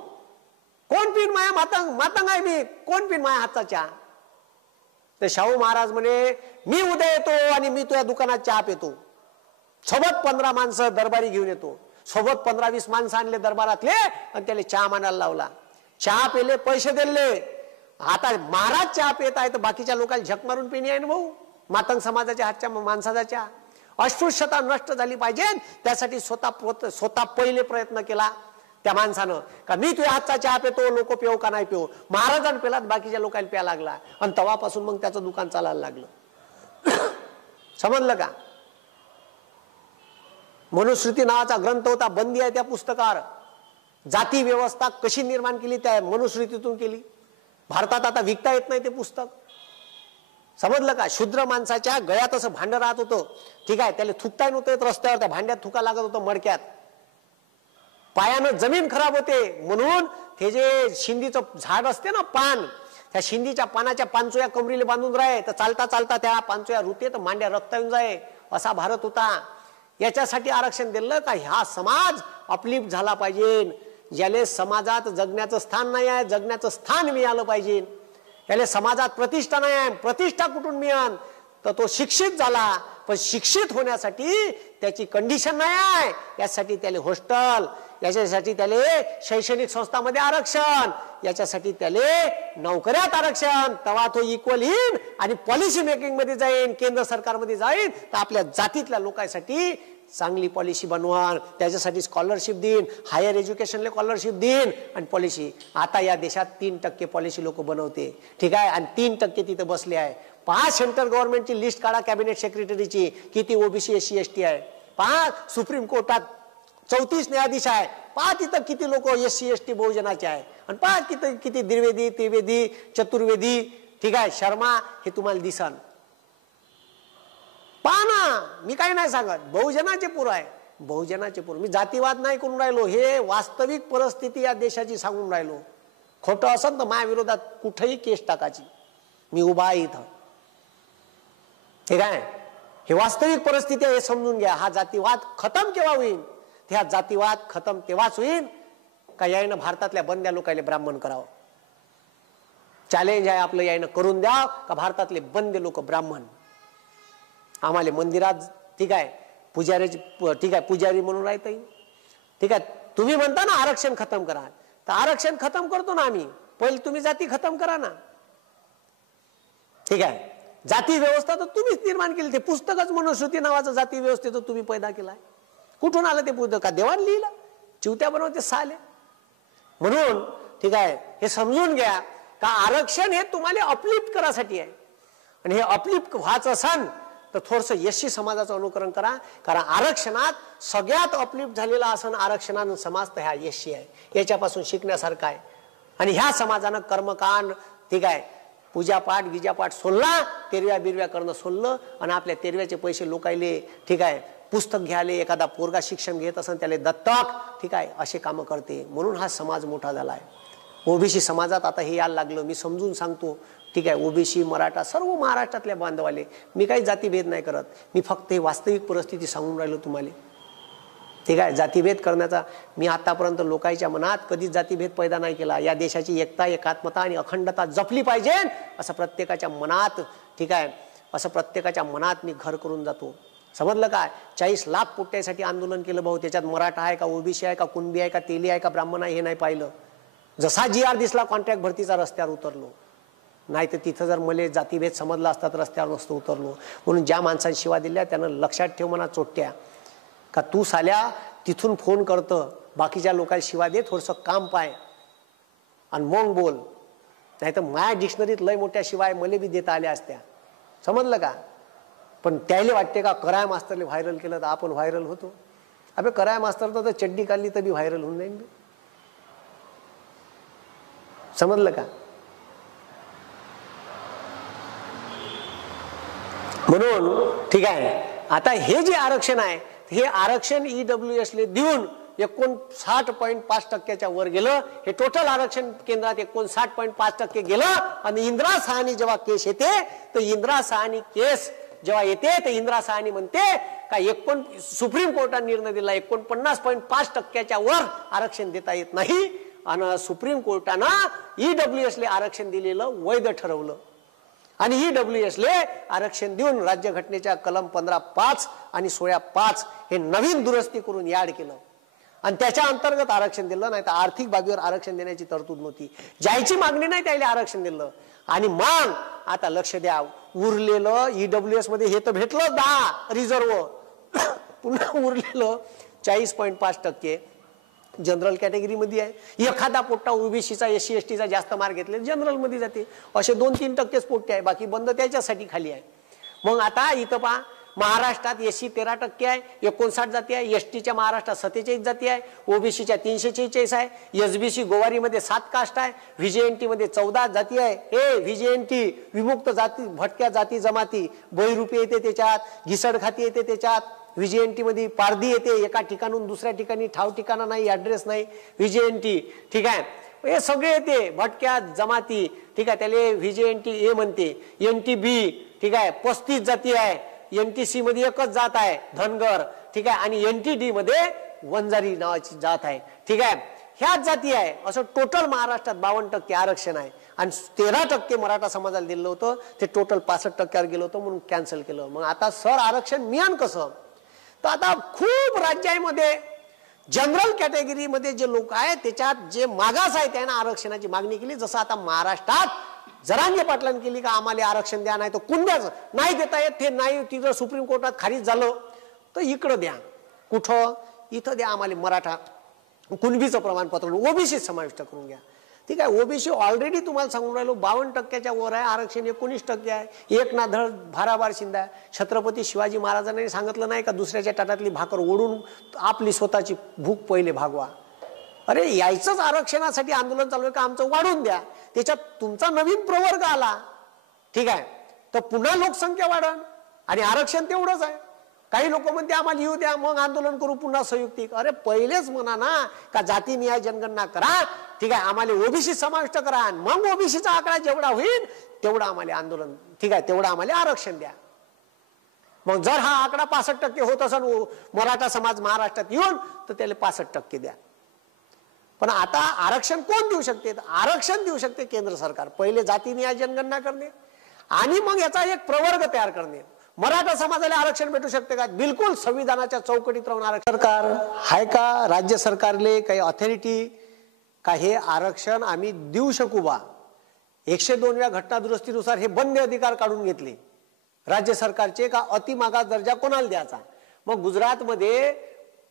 कोण पिन माया मातंग, मातंग आहे मी, कोण पिन माया हातचा चहा? तर शाहू महाराज म्हणे मी उद्या येतो आणि मी तुझ्या दुकानात चहा पितो. सोबत 15 माणसं दरबारी घेऊन येतो, सोबत 15-20 माणसं आणले दरबारातले आणि त्याला चहा मांडायला लावला. चहा पेले, पैसे दिले. आता महाराज चहा पित आहे तर बाकीच्या लोकांना झक मारून पिणी आहे ना भाऊ. मातंग समाजाच्या हातच्या माणसाचा चहा. अस्पृश्यता नष्ट झाली पाहिजे, त्यासाठी स्वतः पहिले प्रयत्न केला त्या माणसानं का मी तुझ्या हातचा चहा पितो, लोक पिऊ का नाही पिऊ. महाराजांनी पेला, बाकीच्या लोकांना प्या लागला आणि तेव्हापासून मग त्याचं दुकान चालायला लागलं. समजलं का? मनुस्मृती नावाचा ग्रंथ होता, बंदी आहे त्या पुस्तकावर. जाती व्यवस्था कशी निर्माण केली त्या मनुस्मृतीतून केली. भारतात आता विकता येत नाही ते पुस्तक. समजलं का? शूद्र माणसाच्या गळ्यात असं भांड राहत होतं, ठीक आहे, त्याला थुकता नव्हतं येत रस्त्यावर, त्या भांड्यात थुका लागत होतं मडक्यात. पायानं जमीन खराब होते म्हणून ते जे शिंदीचं झाड असते ना पान, त्या शिंदीच्या पानाच्या पानचोया कमरीला बांधून राहे तर चालता चालता त्या पानचोया रुते तर मांड्या रक्त येऊन जाये, असा भारत होता. याच्यासाठी आरक्षण दिलं का हा समाज अपलिफ्ट झाला पाहिजे, ज्याले समाजात जगण्याचं स्थान नाही आहे, जगण्याचं स्थान मिळालं पाहिजे. याले समाजात प्रतिष्ठा नाही आहे, प्रतिष्ठा कुठून मिळेल? तर तो शिक्षित झाला, पण शिक्षित होण्यासाठी त्याची कंडिशन नाही आहे. यासाठी त्याला हॉस्टेल, याच्यासाठी त्याले शैक्षणिक संस्थांमध्ये आरक्षण, याच्यासाठी त्याले नोकऱ्यात आरक्षण, तेव्हा तो इक्वल येईन आणि पॉलिसी मेकिंग मध्ये जाईन, केंद्र सरकारमध्ये जाईन, तर आपल्या जातीतल्या लोकांसाठी चांगली पॉलिसी बनवा, त्याच्यासाठी स्कॉलरशिप देईन, हायर एज्युकेशनला स्कॉलरशिप देईन आणि पॉलिसी. आता या देशात 3% पॉलिसी लोक बनवते, ठीक आहे, आणि 3% तिथे बसले आहे. 5 सेंट्रल गव्हर्नमेंटची लिस्ट काढा कॅबिनेट सेक्रेटरीची, किती ओबीसी SC ST आहे. 5 सुप्रीम कोर्टात 34 न्यायाधीश आहे, 5 तिथं किती लोक SC ST बहुजनाचे आहे, आणि 5 तिथं किती द्विवेदी, त्रिवेदी, चतुर्वेदी, ठीक आहे, शर्मा, हे तुम्हाला दिसन. पहा ना, मी काही नाही सांगत, बहुजनाचे पूर आहे, बहुजनाचे पूर. मी जातीवाद नाही करून राहिलो, हे वास्तविक परिस्थिती या देशाची सांगून राहिलो. खोटं असं तर माझ्या विरोधात कुठेही केस टाकायची, मी उभा आहे इथं, ठीक आहे. हे वास्तविक परिस्थिती आहे, हे समजून घ्या. हा जातीवाद खतम केव्हा होईल? ह्या जातीवाद खतम तेव्हाच होईल का यायनं भारतातल्या बंद्या लोकांना ब्राह्मण करावं. चॅलेंज आहे आपलं, यायनं करून द्या का भारतातले बंदे लोक ब्राह्मण. आम्हाला मंदिरात, ठीक आहे, पुजारीची, ठीक आहे, पुजारी म्हणून राहता येईल, ठीक आहे. तुम्ही म्हणता ना आरक्षण खतम करा, तर आरक्षण खतम करतो ना आम्ही, पहिले तुम्ही जाती खतम करा ना, ठीक आहे. जाती व्यवस्था तर तुम्हीच निर्माण केली, ते पुस्तकच मनुस्मृती नावाचं जाती व्यवस्थेचं तुम्ही पैदा केलाय. कुठून आलं ते पुस्तक? का देवान लिहिलं? चिवत्या बनवते साले. म्हणून ठीक आहे, हे समजून घ्या का आरक्षण हे तुम्हाला अपलिफ्ट करासाठी आहे, आणि हे अपलिफ्ट व्हायचं असन तर थोडस SC समाजाचं अनुकरण करा, कारण आरक्षणात सगळ्यात अपलिफ्ट झालेला असन आरक्षणानं समाज तर ह्या SC आहे, याच्यापासून शिकण्यासारखं आहे. आणि ह्या समाजानं कर्मकांड, ठीक आहे, पूजापाठ गिजापाठ सोडला, तेरव्या बिरव्या करणं सोडलं, आणि आपल्या तेरव्याचे पैसे लोकायले, ठीक आहे, पुस्तक घ्यायले, एखादा पोरगा शिक्षण घेत असन त्याला दत्तक, ठीक आहे, असे कामं करते. म्हणून हा समाज मोठा झाला आहे. ओबीसी समाजात आता हे यायला लागलं, मी समजून सांगतो, ठीक आहे. ओबीसी, मराठा, सर्व महाराष्ट्रातल्या बांधवाले, मी काही जातीभेद नाही करत, मी फक्त हे वास्तविक परिस्थिती सांगून राहिलो तुम्हाला, ठीक आहे. जातीभेद करण्याचा मी आतापर्यंत लोकांच्या मनात कधीच जातीभेद पैदा नाही केला. या देशाची एकता, एकात्मता आणि अखंडता जपली पाहिजे असं प्रत्येकाच्या मनात, ठीक आहे, असं प्रत्येकाच्या मनात मी घर करून जातो. समजलं काय? 40 लाख पोट्ट्यासाठी आंदोलन केलं भाऊ, त्याच्यात मराठा आहे का, ओबीसी आहे का, कुणबी आहे का, तेली आहे का, ब्राह्मण आहे, हे नाही पाहिलं. जसा GR दिसला कॉन्ट्रॅक्ट भरतीचा रस्त्यावर उतरलो, नाही तर तिथं जर मला जातीभेद समजला असता तर रस्त्यावर नसतो उतरलो. म्हणून ज्या माणसांनी शिवा दिल्या त्यानं लक्षात ठेव म्हणा चोट्ट्या, का तू साल्या तिथून फोन करतं, बाकीच्या लोकांना शिवा दे, थोडंसं काम पाय आणि मग बोल, नाही तर माझ्या डिक्शनरीत लय मोठ्या शिवाय मला बी देता आल्या असत्या. समजलं का? पण त्याला वाटते का कराय मास्तरले व्हायरल केलं तर आपण व्हायरल होतो. अबे कराय मास्तर तर चड्डी काढली तर बी व्हायरल होऊन जाईल. समजलं का? म्हणून ठीक आहे, आता हे जे आरक्षण आहे, हे आरक्षण EWS ले देऊन 59.5% वर गेलं. हे टोटल आरक्षण केंद्रात 59.5% गेलं. आणि इंदिरा साहनी जेव्हा केस येते, तर इंदिरा साहनी केस जेव्हा येते, तर इंदिरा साहनी म्हणते का सुप्रीम कोर्टाने निर्णय दिला 49.5% वर आरक्षण देता येत नाही, आणि सुप्रीम कोर्टानं EWS ले आरक्षण दिलेलं वैध ठरवलं. आणि EWS ले आरक्षण देऊन राज्यघटनेच्या कलम 15(5) आणि 16(5) हे नवीन दुरुस्ती करून याड केलं, आणि त्याच्या अंतर्गत आरक्षण दिलं. नाही तर आर्थिक बाबीवर आरक्षण देण्याची तरतूद नव्हती. ज्याची मागणी नाही त्याला आरक्षण दिलं. आणि मग आता लक्ष द्या, उरलेलं EWS मध्ये हे तर भेटलं 10 रिझर्व, पुन्हा उरलेलं 40.5% जनरल कॅटेगरी मध्ये आहे. एखादा पोट्टा ओबीसीचा, SC STचा जास्त मार्क घेतले जनरल मध्ये जाते. असे 2-3% पोट्टे आहे, बाकी बंद त्याच्यासाठी खाली आहे. मग आता इथं पहा, महाराष्ट्रात SC 13% आहे, 59 जाती आहे, STच्या महाराष्ट्रात 47 जाती आहे, ओबीसीच्या 346 आहे, SBC गोवारी मध्ये 7 कास्ट आहे, VJNT मध्ये 14 जाती आहे. VJNT विमुक्त जाती, भटक्या जाती जमाती, बहिरूपी येते त्याच्यात, घिसड खाती येते त्याच्यात. VJNT मध्ये पारधी येते, एका ठिकाणून दुसऱ्या ठिकाणी ठाव ठिकाणा नाही, ऍड्रेस नाही, VJNT, ठीक आहे. हे सगळे येते भटक्या जमाती, ठीक आहे, त्याला VJNT A म्हणते. NTB, ठीक आहे, 35 जाती आहे. NTC मध्ये एकच जात आहे, धनगर, ठीक आहे. आणि NTD मध्ये वंजारी नावाची जात आहे, ठीक आहे. ह्याच जाती आहे. असं टोटल महाराष्ट्रात 52% आरक्षण आहे. आणि 13% मराठा समाजाला दिलं होतं, ते टोटल 65% गेलं होतं, म्हणून कॅन्सल केलं. मग आता सर आरक्षण मिळान कसं? तर आता खूप राज्यांमध्ये जनरल कॅटेगरीमध्ये जे लोक आहेत त्याच्यात जे मागास आहे त्यांना आरक्षणाची मागणी केली. जसं आता महाराष्ट्रात जरांगे पाटलांनी केली का आम्हाला आरक्षण द्या, नाही तर कुणब्याचं नाही देता येत, ते नाही तिथं सुप्रीम कोर्टात खारिज झालं तर इकडं द्या. कुठं? इथं द्या आम्हाला मराठा कुणबीचं प्रमाणपत्र ओबीसी समाविष्ट करून घ्या. ठीक आहे, ओबीसी ऑलरेडी तुम्हाला सांगून राहिलो 52% वर आहे, आरक्षण 19% आहे. एक ना धड भाराभार शिंदा. छत्रपती शिवाजी महाराजांनी सांगितलं नाही का दुसऱ्याच्या ताटातली भाकर ओढून आपली स्वतःची भूक पहिले भागवा. अरे यायचंच आरक्षणासाठी आंदोलन चालू आहे का आमचं वाढून द्या. त्याच्यात तुमचा नवीन प्रवर्ग आला, ठीक आहे, तर पुन्हा लोकसंख्या वाढन आणि आरक्षण तेवढंच आहे. काही लोक म्हणते आम्हाला येऊ द्या मग आंदोलन करू पुन्हा संयुक्तिक. अरे पहिलेच म्हणा ना का जातीनिहाय जनगणना करा, ठीक आहे, आम्हाला ओबीसी समाविष्ट करा, मग ओबीसीचा आकडा जेवढा होईल तेवढा आम्हाला आंदोलन, ठीक आहे, तेवढा आम्हाला आरक्षण द्या. मग जर हा आकडा 65% होत असेल मराठा समाज महाराष्ट्रात येऊन तर त्याला 65% द्या. पण आता आरक्षण कोण देऊ शकते? आरक्षण देऊ शकते केंद्र सरकार. पहिले जातीनिहाय जनगणना करणे आणि मग याचा एक प्रवर्ग तयार करणे. मराठा समाजाला आरक्षण भेटू शकते का? बिलकुल संविधानाच्या चौकटीत राहून आरक्षण. सरकार आहे का राज्य सरकारले काही ऑथॉरिटी का हे आरक्षण आम्ही देऊ शकू बा? 102व्या घटना दुरुस्तीनुसार हे बंद अधिकार काढून घेतले राज्य सरकारचे का अति मागास दर्जा कोणाला द्यायचा. मग गुजरातमध्ये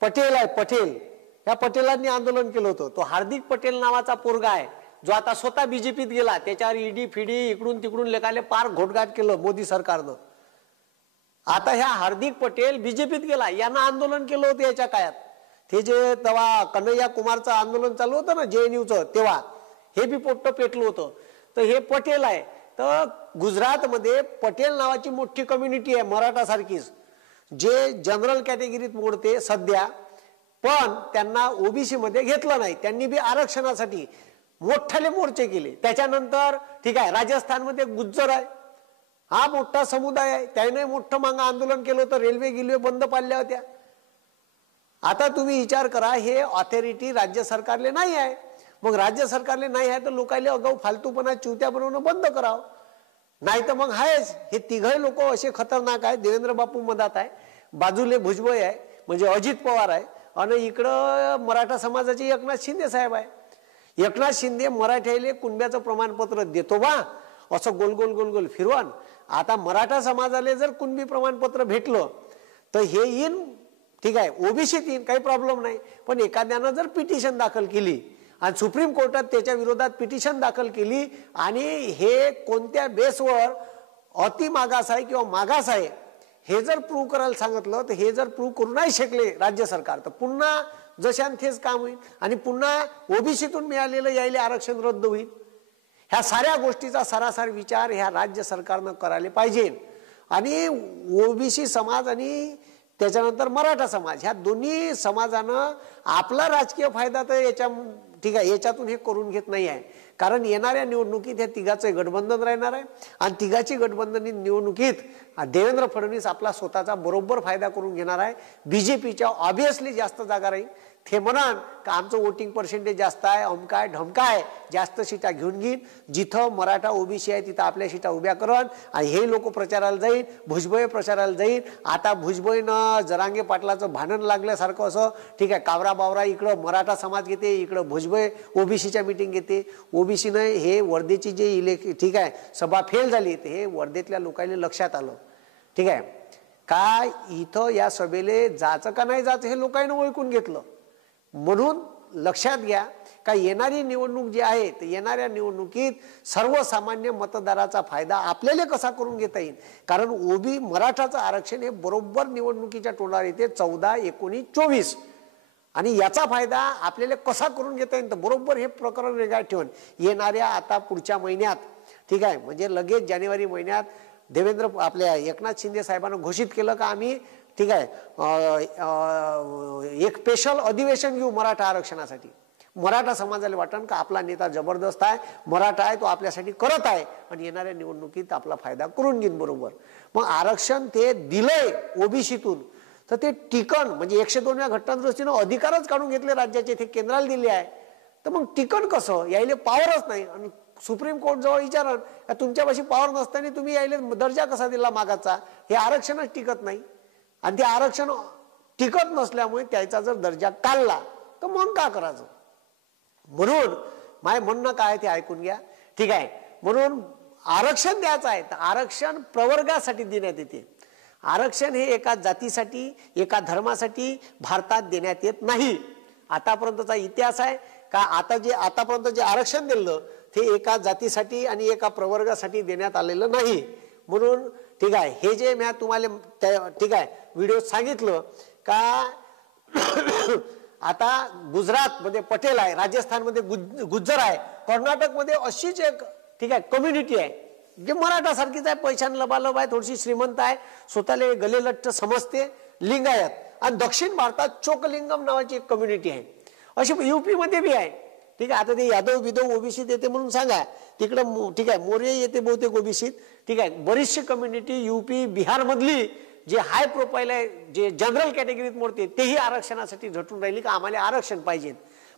पटेल आहे, पटेल, या पटेलांनी आंदोलन केलं होतं. तो हार्दिक पटेल नावाचा पोरगा आहे जो आता स्वतः बीजेपीत गेला. त्याच्यावर ईडी फिडी इकडून तिकडून लेखाले पार घोटघाट केलं मोदी सरकारनं. आता ह्या हार्दिक पटेल बीजेपीत गेला. यांना आंदोलन केलं होतं याच्या काळात. ते जे तेव्हा कन्हैया कुमारचं आंदोलन चालू होतं ना JNUचं, तेव्हा हे बी पोट्ट पेटलं होतं. तर हे पटेल आहे. तर गुजरातमध्ये पटेल नावाची मोठी कम्युनिटी आहे मराठा सारखीच, जे जनरल कॅटेगरीत मोडते सध्या, पण त्यांना ओबीसी मध्ये घेतलं नाही. त्यांनी बी आरक्षणासाठी मोठाले मोर्चे केले. त्याच्यानंतर ठीक आहे राजस्थानमध्ये गुज्जर आहे, हा मोठा समुदाय आहे, त्याने मोठं मागं आंदोलन केलं होतं. रेल्वे गिल्वे बंद पाडल्या होत्या. आता तुम्ही विचार करा, हे ऑथॉरिटी राज्य सरकारले नाही आहे. मग राज्य सरकारले नाही आहे तर लोकांना अगाऊ फालतूपणा चिवत्या बनवणं बंद करावं. नाही तर मग आहेच हे तिघही लोक असे खतरनाक आहे. देवेंद्र बापू मधात आहे, बाजूले भुजबळ आहे म्हणजे अजित पवार आहे, आणि इकडं मराठा समाजाचे एकनाथ शिंदे साहेब आहे. एकनाथ शिंदे मराठ्याले कुणब्याचं प्रमाणपत्र देतो बा असं गोल गोल गोल गोल फिरवण. आता मराठा समाजाला जर कुणबी प्रमाणपत्र भेटलं तर हे येईन, ठीक आहे, ओबीसीत येईन, काही प्रॉब्लेम नाही. पण एखाद्यानं जर पिटिशन दाखल केली आणि सुप्रीम कोर्टात त्याच्या विरोधात पिटिशन दाखल केली आणि हे कोणत्या बेसवर अति मागास आहे किंवा मागास आहे हे जर प्रूव्ह करायला सांगितलं तर हे जर प्रूव्ह करू नाही शकले राज्य सरकार तर पुन्हा जशांथेच काम होईल आणि पुन्हा ओबीसीतून मिळालेलं यायले आरक्षण रद्द होईल. ह्या साऱ्या गोष्टीचा सरासर विचार ह्या राज्य सरकारनं करायला पाहिजे. आणि ओबीसी समाज आणि त्याच्यानंतर मराठा समाज ह्या दोन्ही समाजानं आपला राजकीय फायदा तर याच्या, ठीक आहे, याच्यातून हे करून घेत नाही आहे. कारण येणाऱ्या निवडणुकीत ह्या तिघाचं गठबंधन राहणार आहे आणि तिघाची गठबंधनी निवडणुकीत देवेंद्र फडणवीस आपला स्वतःचा बरोबर फायदा करून घेणार आहे. बीजेपीच्या ऑब्विसली जास्त जागा राहील. ते म्हणान का आमचं वोटिंग पर्सेंटेज जास्त आहे, अमकाय ढमकाय, जास्त सीटा घेऊन घेईन, जिथं मराठा ओबीसी आहे तिथं आपल्या सीटा उभ्या करन आणि हे लोक प्रचाराला जाईल, भुजबळ प्रचाराला जाईल. आता भुजबळनं जरांगे पाटलाचं भांडण लागल्यासारखं असं, ठीक आहे, कावरा बावरा इकडं मराठा समाज घेते, इकडं भुजबळ ओबीसीच्या मीटिंग घेते. ओबीसीनं हे वर्धेची जे ठीक आहे सभा फेल झाली तर हे वर्धेतल्या लोकांना लक्षात आलं, ठीक आहे, काय इथं या सभेले जायचं का नाही जायचं हे लोकांनी ओळखून घेतलं. म्हणून लक्षात घ्या का येणारी निवडणूक जी आहे तर येणाऱ्या निवडणुकीत सर्वसामान्य मतदाराचा फायदा आपल्याला कसा करून घेता येईल. कारण ओबी मराठाचं आरक्षण हे बरोबर निवडणुकीच्या तोंडावर येते 14, 19, 24 आणि याचा फायदा आपल्याला कसा करून घेता येईल तर बरोबर हे प्रकरण वेगळं ठेवून येणाऱ्या आता पुढच्या महिन्यात, ठीक आहे, म्हणजे लगेच जानेवारी महिन्यात देवेंद्र आपल्या एकनाथ शिंदे साहेबांना घोषित केलं का आम्ही, ठीक आहे, एक स्पेशल अधिवेशन घेऊ मराठा आरक्षणासाठी. मराठा समाजाला वाटण का आपला नेता जबरदस्त आहे, मराठा आहे, तो आपल्यासाठी करत आहे आणि येणाऱ्या निवडणुकीत आपला फायदा करून घेईन बरोबर. मग आरक्षण ते दिलंय ओबीसीतून तर ते टिकण म्हणजे 102व्या घटनादुरुस्तीनं अधिकारच काढून घेतले राज्याचे, ते केंद्राला दिले आहे. तर मग टिकण कसं? यायले पॉवरच नाही आणि सुप्रीम कोर्ट जवळ विचारण तुमच्यापाशी पॉवर नसताना तुम्ही यायले दर्जा कसा दिला मागाचा? हे आरक्षणच टिकत नाही. आणि ते आरक्षण टिकत नसल्यामुळे त्याचा जर दर्जा काढला तर मग का करायचं. म्हणून माझं म्हणणं काय ते ऐकून घ्या. ठीक आहे. म्हणून आरक्षण द्यायचं आहे तर आरक्षण प्रवर्गासाठी देण्यात येते. आरक्षण हे एका जातीसाठी एका धर्मासाठी भारतात देण्यात येत नाही. आतापर्यंतचा इतिहास आहे का आतापर्यंत जे आरक्षण दिलं ते एका जातीसाठी आणि एका प्रवर्गासाठी देण्यात आलेलं नाही. म्हणून ठीक आहे, हे जे मी तुम्हाला ठीक आहे व्हिडिओ सांगितलं का आता गुजरात मध्ये पटेल आहे, राजस्थान मध्ये गुज्जर आहे, कर्नाटक मध्ये अशीच एक ठीक आहे कम्युनिटी आहे जे मराठा सारखीच आहे, पैशान लबालब आहे, थोडीशी श्रीमंत आहे, स्वतःला गलेलट्ट समजते, लिंगायत. आणि दक्षिण भारतात चोकलिंगम नावाची एक कम्युनिटी आहे. अशी युपी मध्ये बी आहे. ठीक आहे. आता ते यादव विधव ओबीसीत येते म्हणून सांगा, तिकडं ठीक आहे मौर्य येते बहुतेक ओबीसीत. ठीक आहे. बरीचशी कम्युनिटी युपी बिहार मधली जे हाय प्रोफाईल आहे, जे जनरल कॅटेगरीत मोडते, तेही आरक्षणासाठी झटून राहिली का आम्हाला आरक्षण पाहिजे.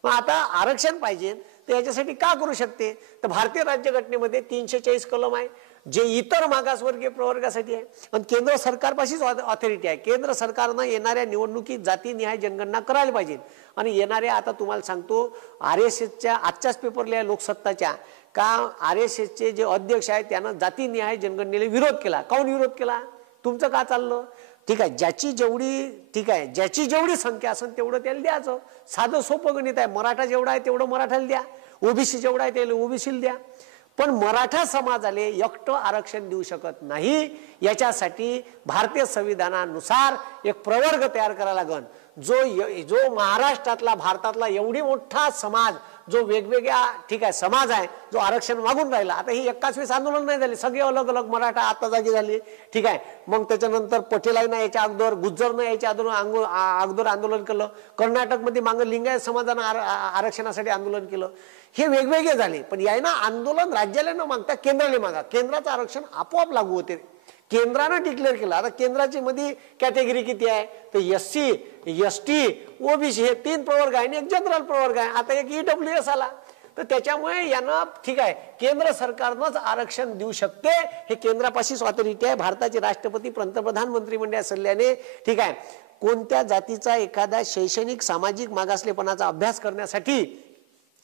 मग आता आरक्षण पाहिजे तर याच्यासाठी का करू शकते. तर भारतीय राज्यघटनेमध्ये 340 कलम आहे जे इतर मागासवर्गीय प्रवर्गासाठी आहे. आणि केंद्र सरकारपाशीच ऑथॉरिटी आहे. केंद्र सरकारनं येणाऱ्या निवडणुकीत जातीनिहाय जनगणना करायला पाहिजे. आणि येणाऱ्या आता तुम्हाला सांगतो RSSच्या आजच्याच पेपरला लोकसत्ताच्या का RSSचे जे अध्यक्ष आहेत त्यानं जातीनिहाय जनगणनेला विरोध केला. काऊन विरोध केला. तुमचं का चाललं. ठीक आहे. ज्याची जेवढी संख्या असेल तेवढं त्याला द्यायचं. साधं सोपं गणित आहे. मराठा जेवढा आहे तेवढं मराठाला द्या, ओबीसी जेवढा आहे त्याला ओबीसीला द्या. पण मराठा समाजाला एकटं आरक्षण देऊ शकत नाही. याच्यासाठी भारतीय संविधानानुसार एक प्रवर्ग तयार करायला लागेल जो महाराष्ट्रातला भारतातला एवढी मोठा समाज जो वेगवेगळ्या ठीक आहे समाज आहे जो आरक्षण मागून राहिला. आता ही एकाच वेळेस आंदोलन नाही झाले, सगळे अलग अलग मराठा आता जागी झाले. ठीक आहे. मग त्याच्यानंतर पटेलांना याच्या अगोदर, गुज्जरनं याच्या अगोदर आंदोलन केलं. कर्नाटकमध्ये मागं लिंगायत समाजानं आरक्षणासाठी आंदोलन केलं. हे वेगवेगळे झाले. पण यायना आंदोलन राज्याला न मागता केंद्राला मागा. केंद्राचं आरक्षण आपोआप लागू होते. केंद्रानं डिक्लेअर केलं. आता केंद्राची मध्ये कॅटेगरी किती आहे तर SC ST OBC हे 3 प्रवर्ग आहे आणि एक जनरल प्रवर्ग आहे. आता एक EWS आला. तर त्याच्यामुळे यांना ठीक आहे केंद्र सरकारनंच आरक्षण देऊ शकते. हे केंद्रापाशीच ऑथॉरिटी आहे. भारताचे राष्ट्रपती, पंतप्रधान, मंत्रिमंडळ सल्ल्याने ठीक आहे कोणत्या जातीचा एखादा शैक्षणिक सामाजिक मागासलेपणाचा अभ्यास करण्यासाठी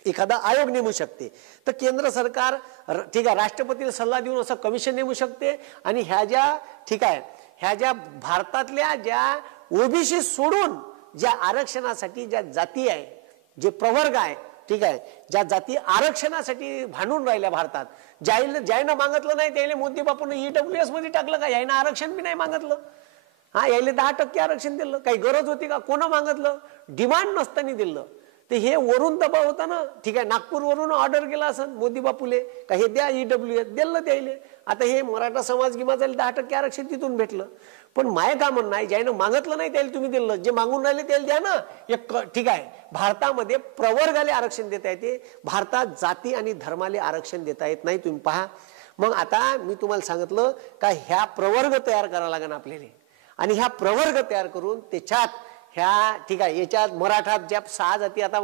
एखादा आयोग नेमू शकते. तर केंद्र सरकार ठीक आहे राष्ट्रपतीला सल्ला देऊन असं कमिशन नेमू शकते. आणि ह्या ज्या भारतातल्या ज्या ओबीसी सोडून ज्या आरक्षणासाठी ज्या जाती आहे, जे प्रवर्ग आहे, ठीक आहे ज्या जाती आरक्षणासाठी भांडून राहिल्या भारतात, ज्यानं मागितलं नाही त्याला मोदी बापून EWS मध्ये टाकलं का. यायनं आरक्षण बी नाही मागितलं. यायला 10% आरक्षण दिलं. काही गरज होती का. कोण मागितलं. डिमांड नसताना दिलं. ते हे वरून दबाव होता ना. ठीक आहे. नागपूर वरून ऑर्डर केला असं मोदी बापूले का हे द्या EWS दिलं द्यायले. आता हे मराठा समाज गिमाजाला 10% आरक्षण तिथून भेटलं. पण माय का म्हणणं आहे ज्यानं मागितलं नाही त्याला तुम्ही दिलं, जे मागून राहिले त्याला द्या ना. एक ठीक आहे भारतामध्ये प्रवर्गाले आरक्षण देता येते. भारतात जाती आणि धर्माले आरक्षण देता येत नाही. तुम्ही पहा. मग आता मी तुम्हाला सांगितलं का ह्या प्रवर्ग तयार करायला लागेल आपल्याला. आणि ह्या प्रवर्ग तयार करून त्याच्यात ह्या ठीक आहे याच्यात मराठा ज्या 6 जाती आता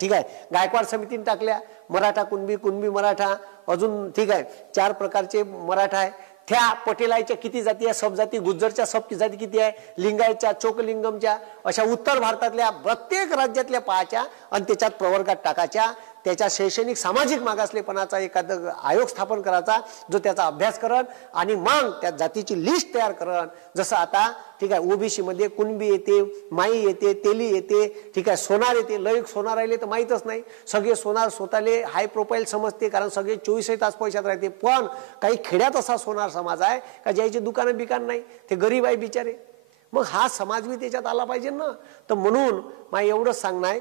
ठीक आहे गायकवाड समितीने टाकल्या. मराठा कुणबी, कुणबी मराठा, अजून ठीक आहे 4 प्रकारचे मराठा आहे. त्या पटेलाच्या किती जाती आहे, सब जाती, गुज्जरच्या सब जाती किती आहे, लिंगायतच्या, चोकलिंगमच्या, अशा उत्तर भारतातल्या प्रत्येक राज्यातल्या पाहायच्या आणि त्याच्यात प्रवर्गात टाकायच्या. त्याच्या शैक्षणिक सामाजिक मागासलेपणाचा एखादा आयोग स्थापन करायचा जो त्याचा अभ्यास करत आणि मग त्या जातीची लिस्ट तयार करत. जसं आता ठीक आहे ओबीसी मध्ये कुणबी येते, माई येते, तेली येते, ठीक आहे सोनार येते. लय सोनार राहिले तर माहीतच नाही. सगळे सोनार स्वतःले हाय प्रोफाईल समजते कारण सगळे 24 तास पैशात राहते. पण काही खेड्यात असा सोनार समाज आहे का ज्याची दुकानं बिकान नाही, ते गरीब आहे बिचारे. मग हा समाज बी त्याच्यात आला पाहिजे ना. तर म्हणून मला एवढंच सांगणं आहे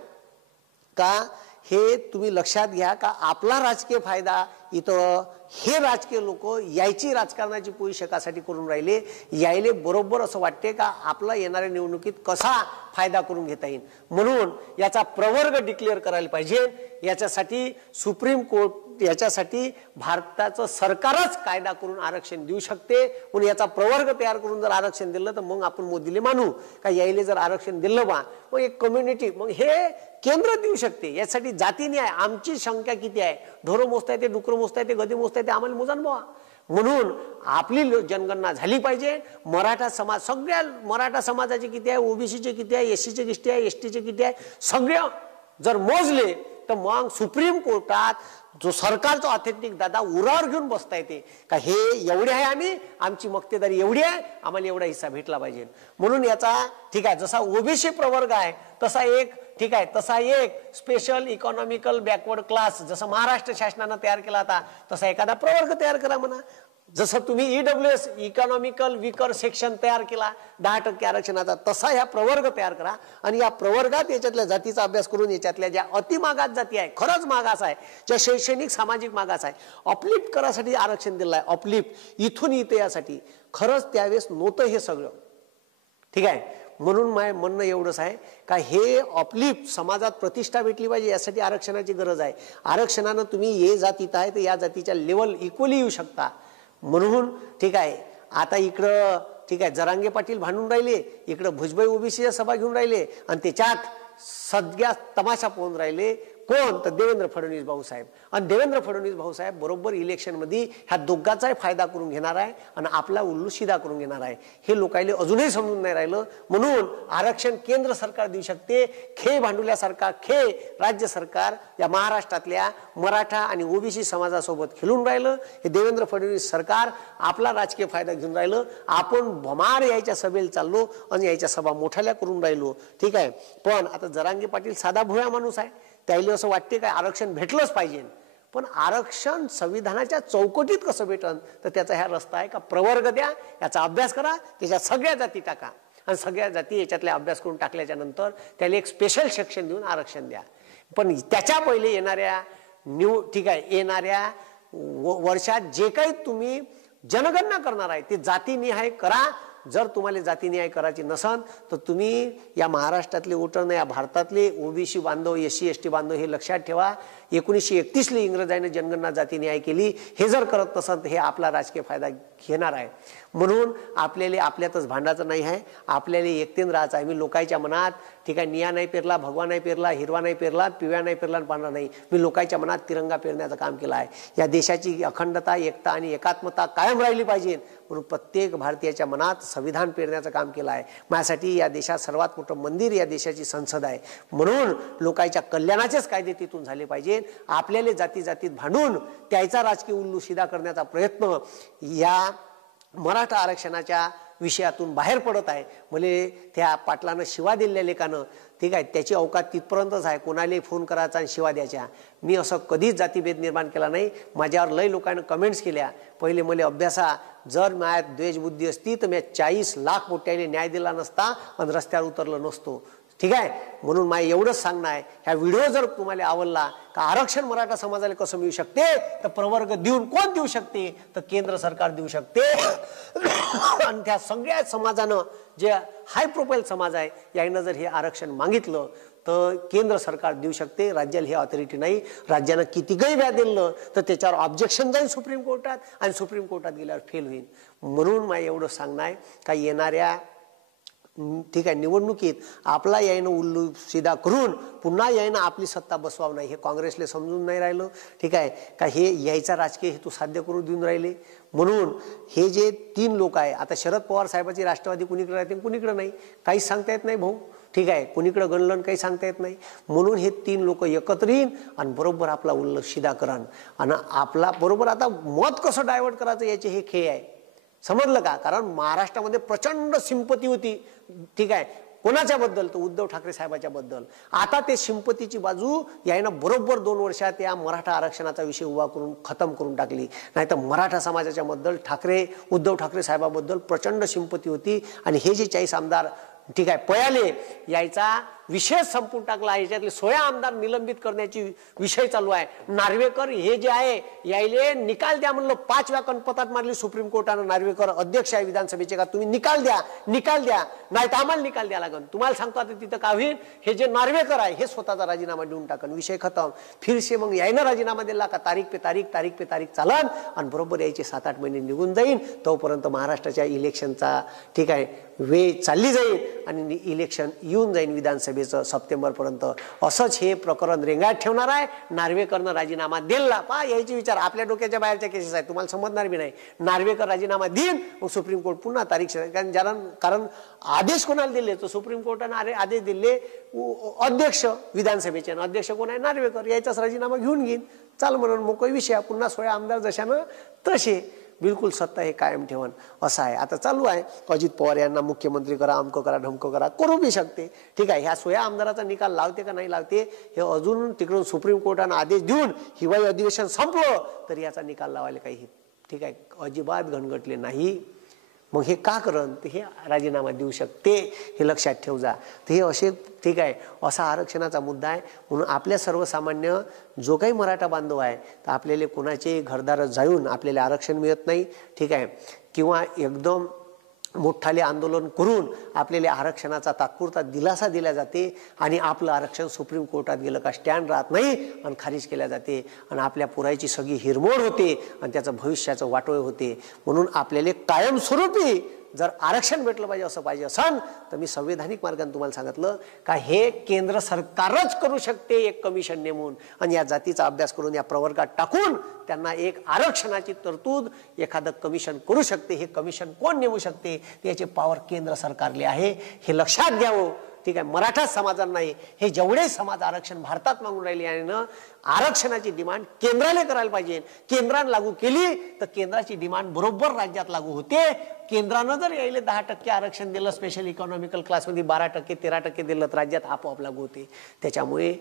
का हे तुम्ही लक्षात घ्या का आपला राजकीय फायदा इथं हे राजकीय लोक यायची राजकारणाची पोषकासाठी करून राहिले. यायले बरोबर असं वाटते का आपला येणाऱ्या निवडणुकीत कसा फायदा करून घेता येईल. म्हणून याचा प्रवर्ग डिक्लेअर करायला पाहिजे. याच्यासाठी सुप्रीम कोर्ट, याच्यासाठी भारताचं सरकारच कायदा करून आरक्षण देऊ शकते. म्हणून याचा प्रवर्ग तयार करून जर आरक्षण दिलं तर मग आपण मोदीले मानू का यायले जर आरक्षण दिलं बा मग एक कम्युनिटी मग हे केंद्र देऊ शकते. यासाठी जातीने आहे. आमची संख्या किती आहे, ढोरं मोजता येते, डुकरं मोजता येते, गदी मोजता येते, आम्हाला मोजान बा. म्हणून आपली जनगणना झाली पाहिजे. मराठा समाज, सगळ्या मराठा समाजाचे किती आहे, ओबीसीचे किती आहे, एससीचे किती आहे, एसटीचे किती आहे, सगळे जर मोजले तर मग सुप्रीम कोर्टात जो सरकारचा ऑथेंटिक दादा उरावर घेऊन बसता येते का हे एवढे आहे, आम्ही आमची मक्तेदारी एवढी आहे, आम्हाला एवढा हिस्सा भेटला पाहिजे. म्हणून याचा ठीक आहे, जसा ओबीसी प्रवर्ग आहे तसा एक ठीक आहे, तसा एक स्पेशल इकॉनॉमिकल बॅकवर्ड क्लास जसं महाराष्ट्र शासनानं तयार केला होता तसा एखादा प्रवर्ग तयार करा म्हणा. जसं तुम्ही ईडब्ल्यूएस इकॉनॉमिकल विकर सेक्शन तयार केला 10% आरक्षणाचा, तसा ह्या प्रवर्ग तयार करा आणि या प्रवर्गात याच्यातल्या जातीचा अभ्यास करून याच्यातल्या ज्या अतिमागास जाती आहे, खरंच मागास आहे, ज्या शैक्षणिक सामाजिक मागास आहे, अपलिफ्ट करासाठी आरक्षण दिलं आहे, अपलिफ्ट इथून इथे यासाठी खरंच त्यावेळेस नव्हतं हे सगळं. ठीक आहे, म्हणून माझं म्हणणं एवढंच आहे का हे अपलिफ्ट समाजात प्रतिष्ठा भेटली पाहिजे यासाठी आरक्षणाची गरज आहे. आरक्षणानं तुम्ही ये जातीत आहे तर या जातीच्या लेवल इक्वली येऊ शकता. म्हणून ठीक आहे, आता इकडं ठीक आहे जरांगे पाटील भांडून राहिले, इकडं भुजबळ ओबीसीच्या सभा घेऊन राहिले आणि त्याच्यात सगळ्या तमाशा पाहून राहिले कोण तर देवेंद्र फडणवीस भाऊसाहेब. आणि देवेंद्र फडणवीस भाऊसाहेब बरोबर इलेक्शन मध्ये ह्या दोघांचाही फायदा करून घेणार आहे आणि आपला उल्लू शिदा करून घेणार आहे. हे लोकांना अजूनही समजून नाही राहिलं. म्हणून आरक्षण केंद्र सरकार देऊ शकते, खे भांडुल्यासारखा खे राज्य सरकार या महाराष्ट्रातल्या मराठा आणि ओबीसी समाजासोबत खेळून राहिलं. हे देवेंद्र फडणवीस सरकार आपला राजकीय फायदा घेऊन राहिलं. आपण भमार यायच्या सभेला चाललो आणि यायच्या सभा मोठ्याल्या करून राहिलो. ठीक आहे, पण आता जरांगे पाटील साधा भुळा माणूस आहे, त्याला असं वाटते काय आरक्षण भेटलंच पाहिजे. पण आरक्षण संविधानाच्या चौकटीत कसं भेटन तर त्याचा ह्या रस्ता आहे का प्रवर्ग द्या, याचा अभ्यास करा, त्याच्यात सगळ्या जाती टाका आणि सगळ्या जाती याच्यातल्या अभ्यास करून टाकल्याच्या नंतर त्याला एक स्पेशल सेक्शन देऊन आरक्षण द्या. पण त्याच्या पहिले येणाऱ्या ठीक आहे येणाऱ्या वर्षात जे काही तुम्ही जनगणना करणार आहे ते जातीनिहाय करा. जर तुम्हाला जातीन्याय करायची नसन तर तुम्ही या महाराष्ट्रातले वोटर या भारतातले ओबीसी बांधव एससी एसटी बांधव हे लक्षात ठेवा. 1931 इंग्रजांनी जनगणना जातीन्याय केली. हे जर करत नसन तर हे आपला राजकीय फायदा घेणार आहे. म्हणून आपल्याला आपल्यातच भांडायचं नाही आहे, आपल्याला एकतेन राहायचं आहे. मी लोकांच्या मनात ठीक आहे निया नाही पेरला, भगवा नाही पेरला, हिरवा नाही पेरला, पिवळा नाही पेरला आणि पांढरा नाही, मी लोकांच्या मनात तिरंगा पेरण्याचं काम केलं आहे. या देशाची अखंडता एकता आणि एकात्मता कायम राहिली पाहिजे म्हणून प्रत्येक भारतीयाच्या मनात संविधान पेरण्याचं काम केलं आहे. माझ्यासाठी या देशात सर्वात मोठं मंदिर या देशाची संसद आहे. म्हणून लोकांच्या कल्याणाचेच कायदे तिथून झाले पाहिजे. आपल्याला जाती जातीत भांडून त्याचा राजकीय उल्लू शिदा करण्याचा प्रयत्न या मराठा आरक्षणाच्या विषयातून बाहेर पडत आहे. मले त्या पाटलानं शिवा दिलेल्या लेखानं ठीक आहे त्याची अवकात तिथपर्यंतच आहे. कोणालाही फोन करायचा आणि शिवा द्यायच्या. मी असं कधीच जातीभेद निर्माण केला नाही. माझ्यावर लय लोकांनी कमेंट्स केल्या. पहिले मला अभ्यासा जर माझ्यात द्वेषबुद्धी असती तर मी 40 लाख मोठ्याने न्याय दिला नसता आणि रस्त्यावर उतरलो नसतो. ठीक आहे, म्हणून मला एवढंच सांगणं आहे, ह्या व्हिडिओ जर तुम्हाला आवडला का आरक्षण मराठा समाजाला कसं मिळू शकते तर प्रवर्ग देऊन कोण देऊ शकते तर केंद्र सरकार देऊ शकते. आणि त्या सगळ्या समाजानं जे हाय प्रोफाईल समाज आहे यानं जर हे आरक्षण मागितलं तर केंद्र सरकार देऊ शकते. राज्याला हे ऑथॉरिटी नाही. राज्यानं किती काही व्याज दिलं तर त्याच्यावर ऑब्जेक्शन जाईल सुप्रीम कोर्टात आणि सुप्रीम कोर्टात गेल्यावर फेल होईल. म्हणून मला एवढं सांगणं आहे का येणाऱ्या ठीक आहे निवडणुकीत आपला यायनं उल्लू सीधा करून पुन्हा यायनं आपली सत्ता बसवावं नाही हे काँग्रेसला समजून नाही राहिलं. ठीक आहे का हे यायचा राजकीय हेतू साध्य करून देऊन राहिले. म्हणून हे जे 3 लोक आहे आता शरद पवार साहेबाची राष्ट्रवादी कुणीकडे राहते कुणीकडे नाही काहीच सांगता येत नाही भाऊ. ठीक आहे कुणीकडे गणलन काही सांगता येत नाही. म्हणून हे 3 लोक एकत्र येईन आणि बरोबर आपला उल्लू शिदा करान आणि आपला बरोबर आता मत कसं डायव्हर्ट करायचं याचे हे खेळ आहे. समजलं का? कारण महाराष्ट्रामध्ये प्रचंड सिंपती होती. ठीक आहे कोणाच्या बद्दल तर उद्धव ठाकरे साहेबाच्या बद्दल. आता ते सिंपतीची बाजू यानं बरोबर 2 वर्षात या मराठा आरक्षणाचा विषय उभा करून खतम करून टाकली. नाही तर मराठा समाजाच्या बद्दल उद्धव ठाकरे साहेबाबद्दल प्रचंड सिंपती होती आणि हे जे 40 आमदार ठीक आहे पयाले यायचा विषय संपून टाकला. याच्यातले 16 आमदार निलंबित करण्याची विषय चालू आहे. नार्वेकर हे जे आहे यायले निकाल द्या म्हणलं 5 वेळा कणपतात मारली सुप्रीम कोर्टानं. नार्वेकर अध्यक्ष आहे विधानसभेचे का तुम्ही निकाल द्या नाही तर आम्हाला निकाल द्या लागन. तुम्हाला सांगतो आता तिथं का होईल हे जे नार्वेकर आहे हे स्वतःचा राजीनामा देऊन टाकन विषय खतम. फिरसे मग यायनं राजीनामा दिला का तारीख पे तारीख चालन आणि बरोबर यायचे 7-8 महिने निघून जाईल. तोपर्यंत महाराष्ट्राच्या इलेक्शनचा ठीक आहे वेळ चालली जाईल आणि इलेक्शन येऊन जाईल विधानसभेत. विधानसभेचं सप्टेंबरपर्यंत असंच हे प्रकरण रेंगाळत ठेवणार आहे. नार्वेकरनं राजीनामा दिला पहा, यायचे विचार आपल्या डोक्याच्या बाहेरच्या केसेस आहेत, तुम्हाला समजणार बी नाही. नार्वेकर राजीनामा देईन, मग सुप्रीम कोर्ट पुन्हा तारीख, कारण आदेश कोणाला दिले, तर सुप्रीम कोर्टाने आदेश दिले अध्यक्ष विधानसभेचे, अध्यक्ष कोण आहे, नार्वेकर, यायचाच राजीनामा घेऊन घेईन, चाल म्हणून मोकळी विषय, पुन्हा 16 आमदार जशानं तसे, बिलकुल सत्ता हे कायम ठेवण असं आहे. आता चालू आहे अजित पवार यांना मुख्यमंत्री करा, अमकं करा, ढमकं करा, करू बी शकते. ठीक आहे, ह्या 16 आमदाराचा निकाल लावते का नाही लावते हे अजून तिकडून सुप्रीम कोर्टानं आदेश देऊन हिवाळी अधिवेशन संपलं तर याचा निकाल लावायला काही ठीक आहे अजिबात घनघटले नाही. मग हे का करण, ते हे राजीनामा देऊ शकते, हे लक्षात ठेव जा. तर हे असे ठीक आहे असा आरक्षणाचा मुद्दा आहे. म्हणून आपल्या सर्वसामान्य जो काही मराठा बांधव आहे तर आपल्याला कोणाचे घरदार जाऊन आपल्याला आरक्षण मिळत नाही. ठीक आहे, किंवा एकदम मोठाले आंदोलन करून आपल्याला आरक्षणाचा तात्पुरता दिलासा दिला जाते आणि आपलं आरक्षण सुप्रीम कोर्टात गेलं का स्टँड राहत नाही आणि खारिज केल्या जाते आणि आपल्या पुरायची सगळी हिरमोड होते आणि त्याचं भविष्याचं वाटोळ होते. म्हणून आपल्याला कायमस्वरूपी जर आरक्षण भेटलं पाहिजे असं पाहिजे असन तर मी संवैधानिक मार्गाने तुम्हाला सांगितलं का हे केंद्र सरकारच करू शकते, एक कमिशन नेमून आणि या जातीचा अभ्यास करून या प्रवर्गात टाकून त्यांना एक आरक्षणाची तरतूद एखादं कमिशन करू शकते. हे कमिशन कोण नेमू शकते त्याचे पॉवर केंद्र सरकारले आहे, हे लक्षात घ्यावं. ठीक आहे, मराठा समाजाला नाही, हे जेवढे समाज आरक्षण भारतात मागून राहिले आहे ना, आरक्षणाची डिमांड केंद्राने करायला पाहिजे. केंद्राने लागू केली तर केंद्राची डिमांड बरोबर राज्यात लागू होते. केंद्रानं जर यायला 10% आरक्षण दिलं, स्पेशल इकॉनॉमिकल क्लासमध्ये 12% 13% दिलं तर राज्यात आपोआप लागू होते. त्याच्यामुळे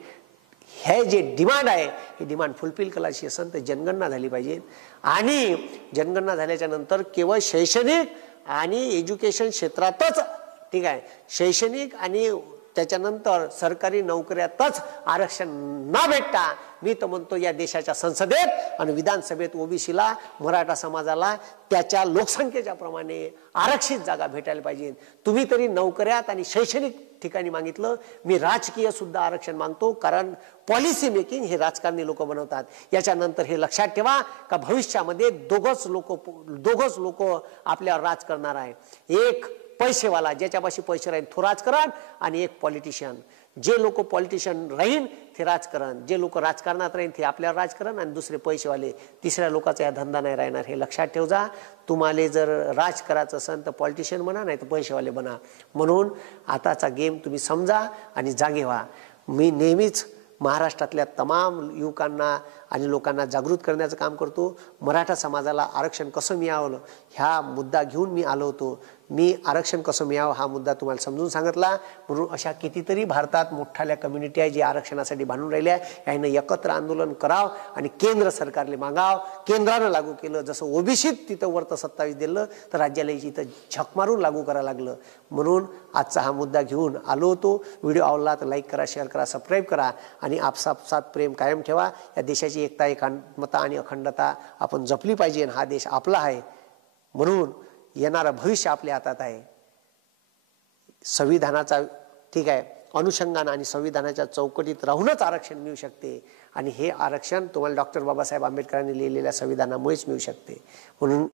हे जे डिमांड आहे हे डिमांड फुलफिल करायची असेल तर जनगणना झाली पाहिजे आणि जनगणना झाल्याच्या नंतर केवळ शैक्षणिक आणि एज्युकेशन क्षेत्रातच ठीक आहे, शैक्षणिक आणि त्याच्यानंतर सरकारी नोकऱ्यातच आरक्षण न भेटता मी तर म्हणतो या देशाच्या संसदेत आणि विधानसभेत ओबीसीला मराठा समाजाला त्याच्या लोकसंख्येच्या प्रमाणे आरक्षित जागा भेटायला पाहिजे. तुम्ही तरी नोकऱ्यात आणि शैक्षणिक ठिकाणी मागितलं, मी राजकीय सुद्धा आरक्षण मागतो, कारण पॉलिसी मेकिंग हे राजकारणी लोक बनवतात. याच्यानंतर हे लक्षात ठेवा का भविष्यामध्ये दोघच लोक आपल्यावर राज करणार आहे. एक पैसेवाला ज्याच्यापाशी पैसे राहील तो राजकारण आणि एक पॉलिटिशियन. जे लोक पॉलिटिशियन राहील ते राजकारण, जे लोक राजकारणात राहील ते आपल्यावर राजकारण आणि दुसरे पैसेवाले, तिसऱ्या लोकांचा या धंदा नाही राहणार. हे लक्षात ठेव जा. तुम्हाला जर राज करायचं असेल तर पॉलिटिशियन बना, नाही तर पैसेवाले बना. म्हणून आताचा गेम तुम्ही समजा आणि जागे व्हा. मी नेहमीच महाराष्ट्रातल्या तमाम युवकांना आणि लोकांना जागृत करण्याचं काम करतो. मराठा समाजाला आरक्षण कसं मिळावं ह्या मुद्दा घेऊन मी आलो होतो. मी आरक्षण कसं मिळावं हा मुद्दा तुम्हाला समजून सांगितला. म्हणून अशा कितीतरी भारतात मोठ्याल्या कम्युनिटी आहे जे आरक्षणासाठी भांडून राहिल्या, यानं एकत्र आंदोलन करावं आणि केंद्र सरकारले मागाव. केंद्रानं लागू केलं, जसं ओबीसीत तिथं वरतं 27 दिलं तर राज्याला इथं झक मारून लागू करायला लागलं. म्हणून आजचा हा मुद्दा घेऊन आलो होतो. व्हिडिओ आवडला तर लाईक करा, शेअर करा, सबस्क्राईब करा आणि आपसात प्रेम कायम ठेवा. या देशाची एकता, एकात्मता आणि अखंडता आपण जपली पाहिजे. हा देश आपला आहे, म्हणून येणारं भविष्य आपल्या हातात आहे. संविधानाचा ठीक आहे अनुषंगाने आणि संविधानाच्या चौकटीत राहूनच आरक्षण मिळू शकते आणि हे आरक्षण तुम्हाला डॉक्टर बाबासाहेब आंबेडकरांनी लिहिलेल्या संविधानामुळेच मिळू शकते. म्हणून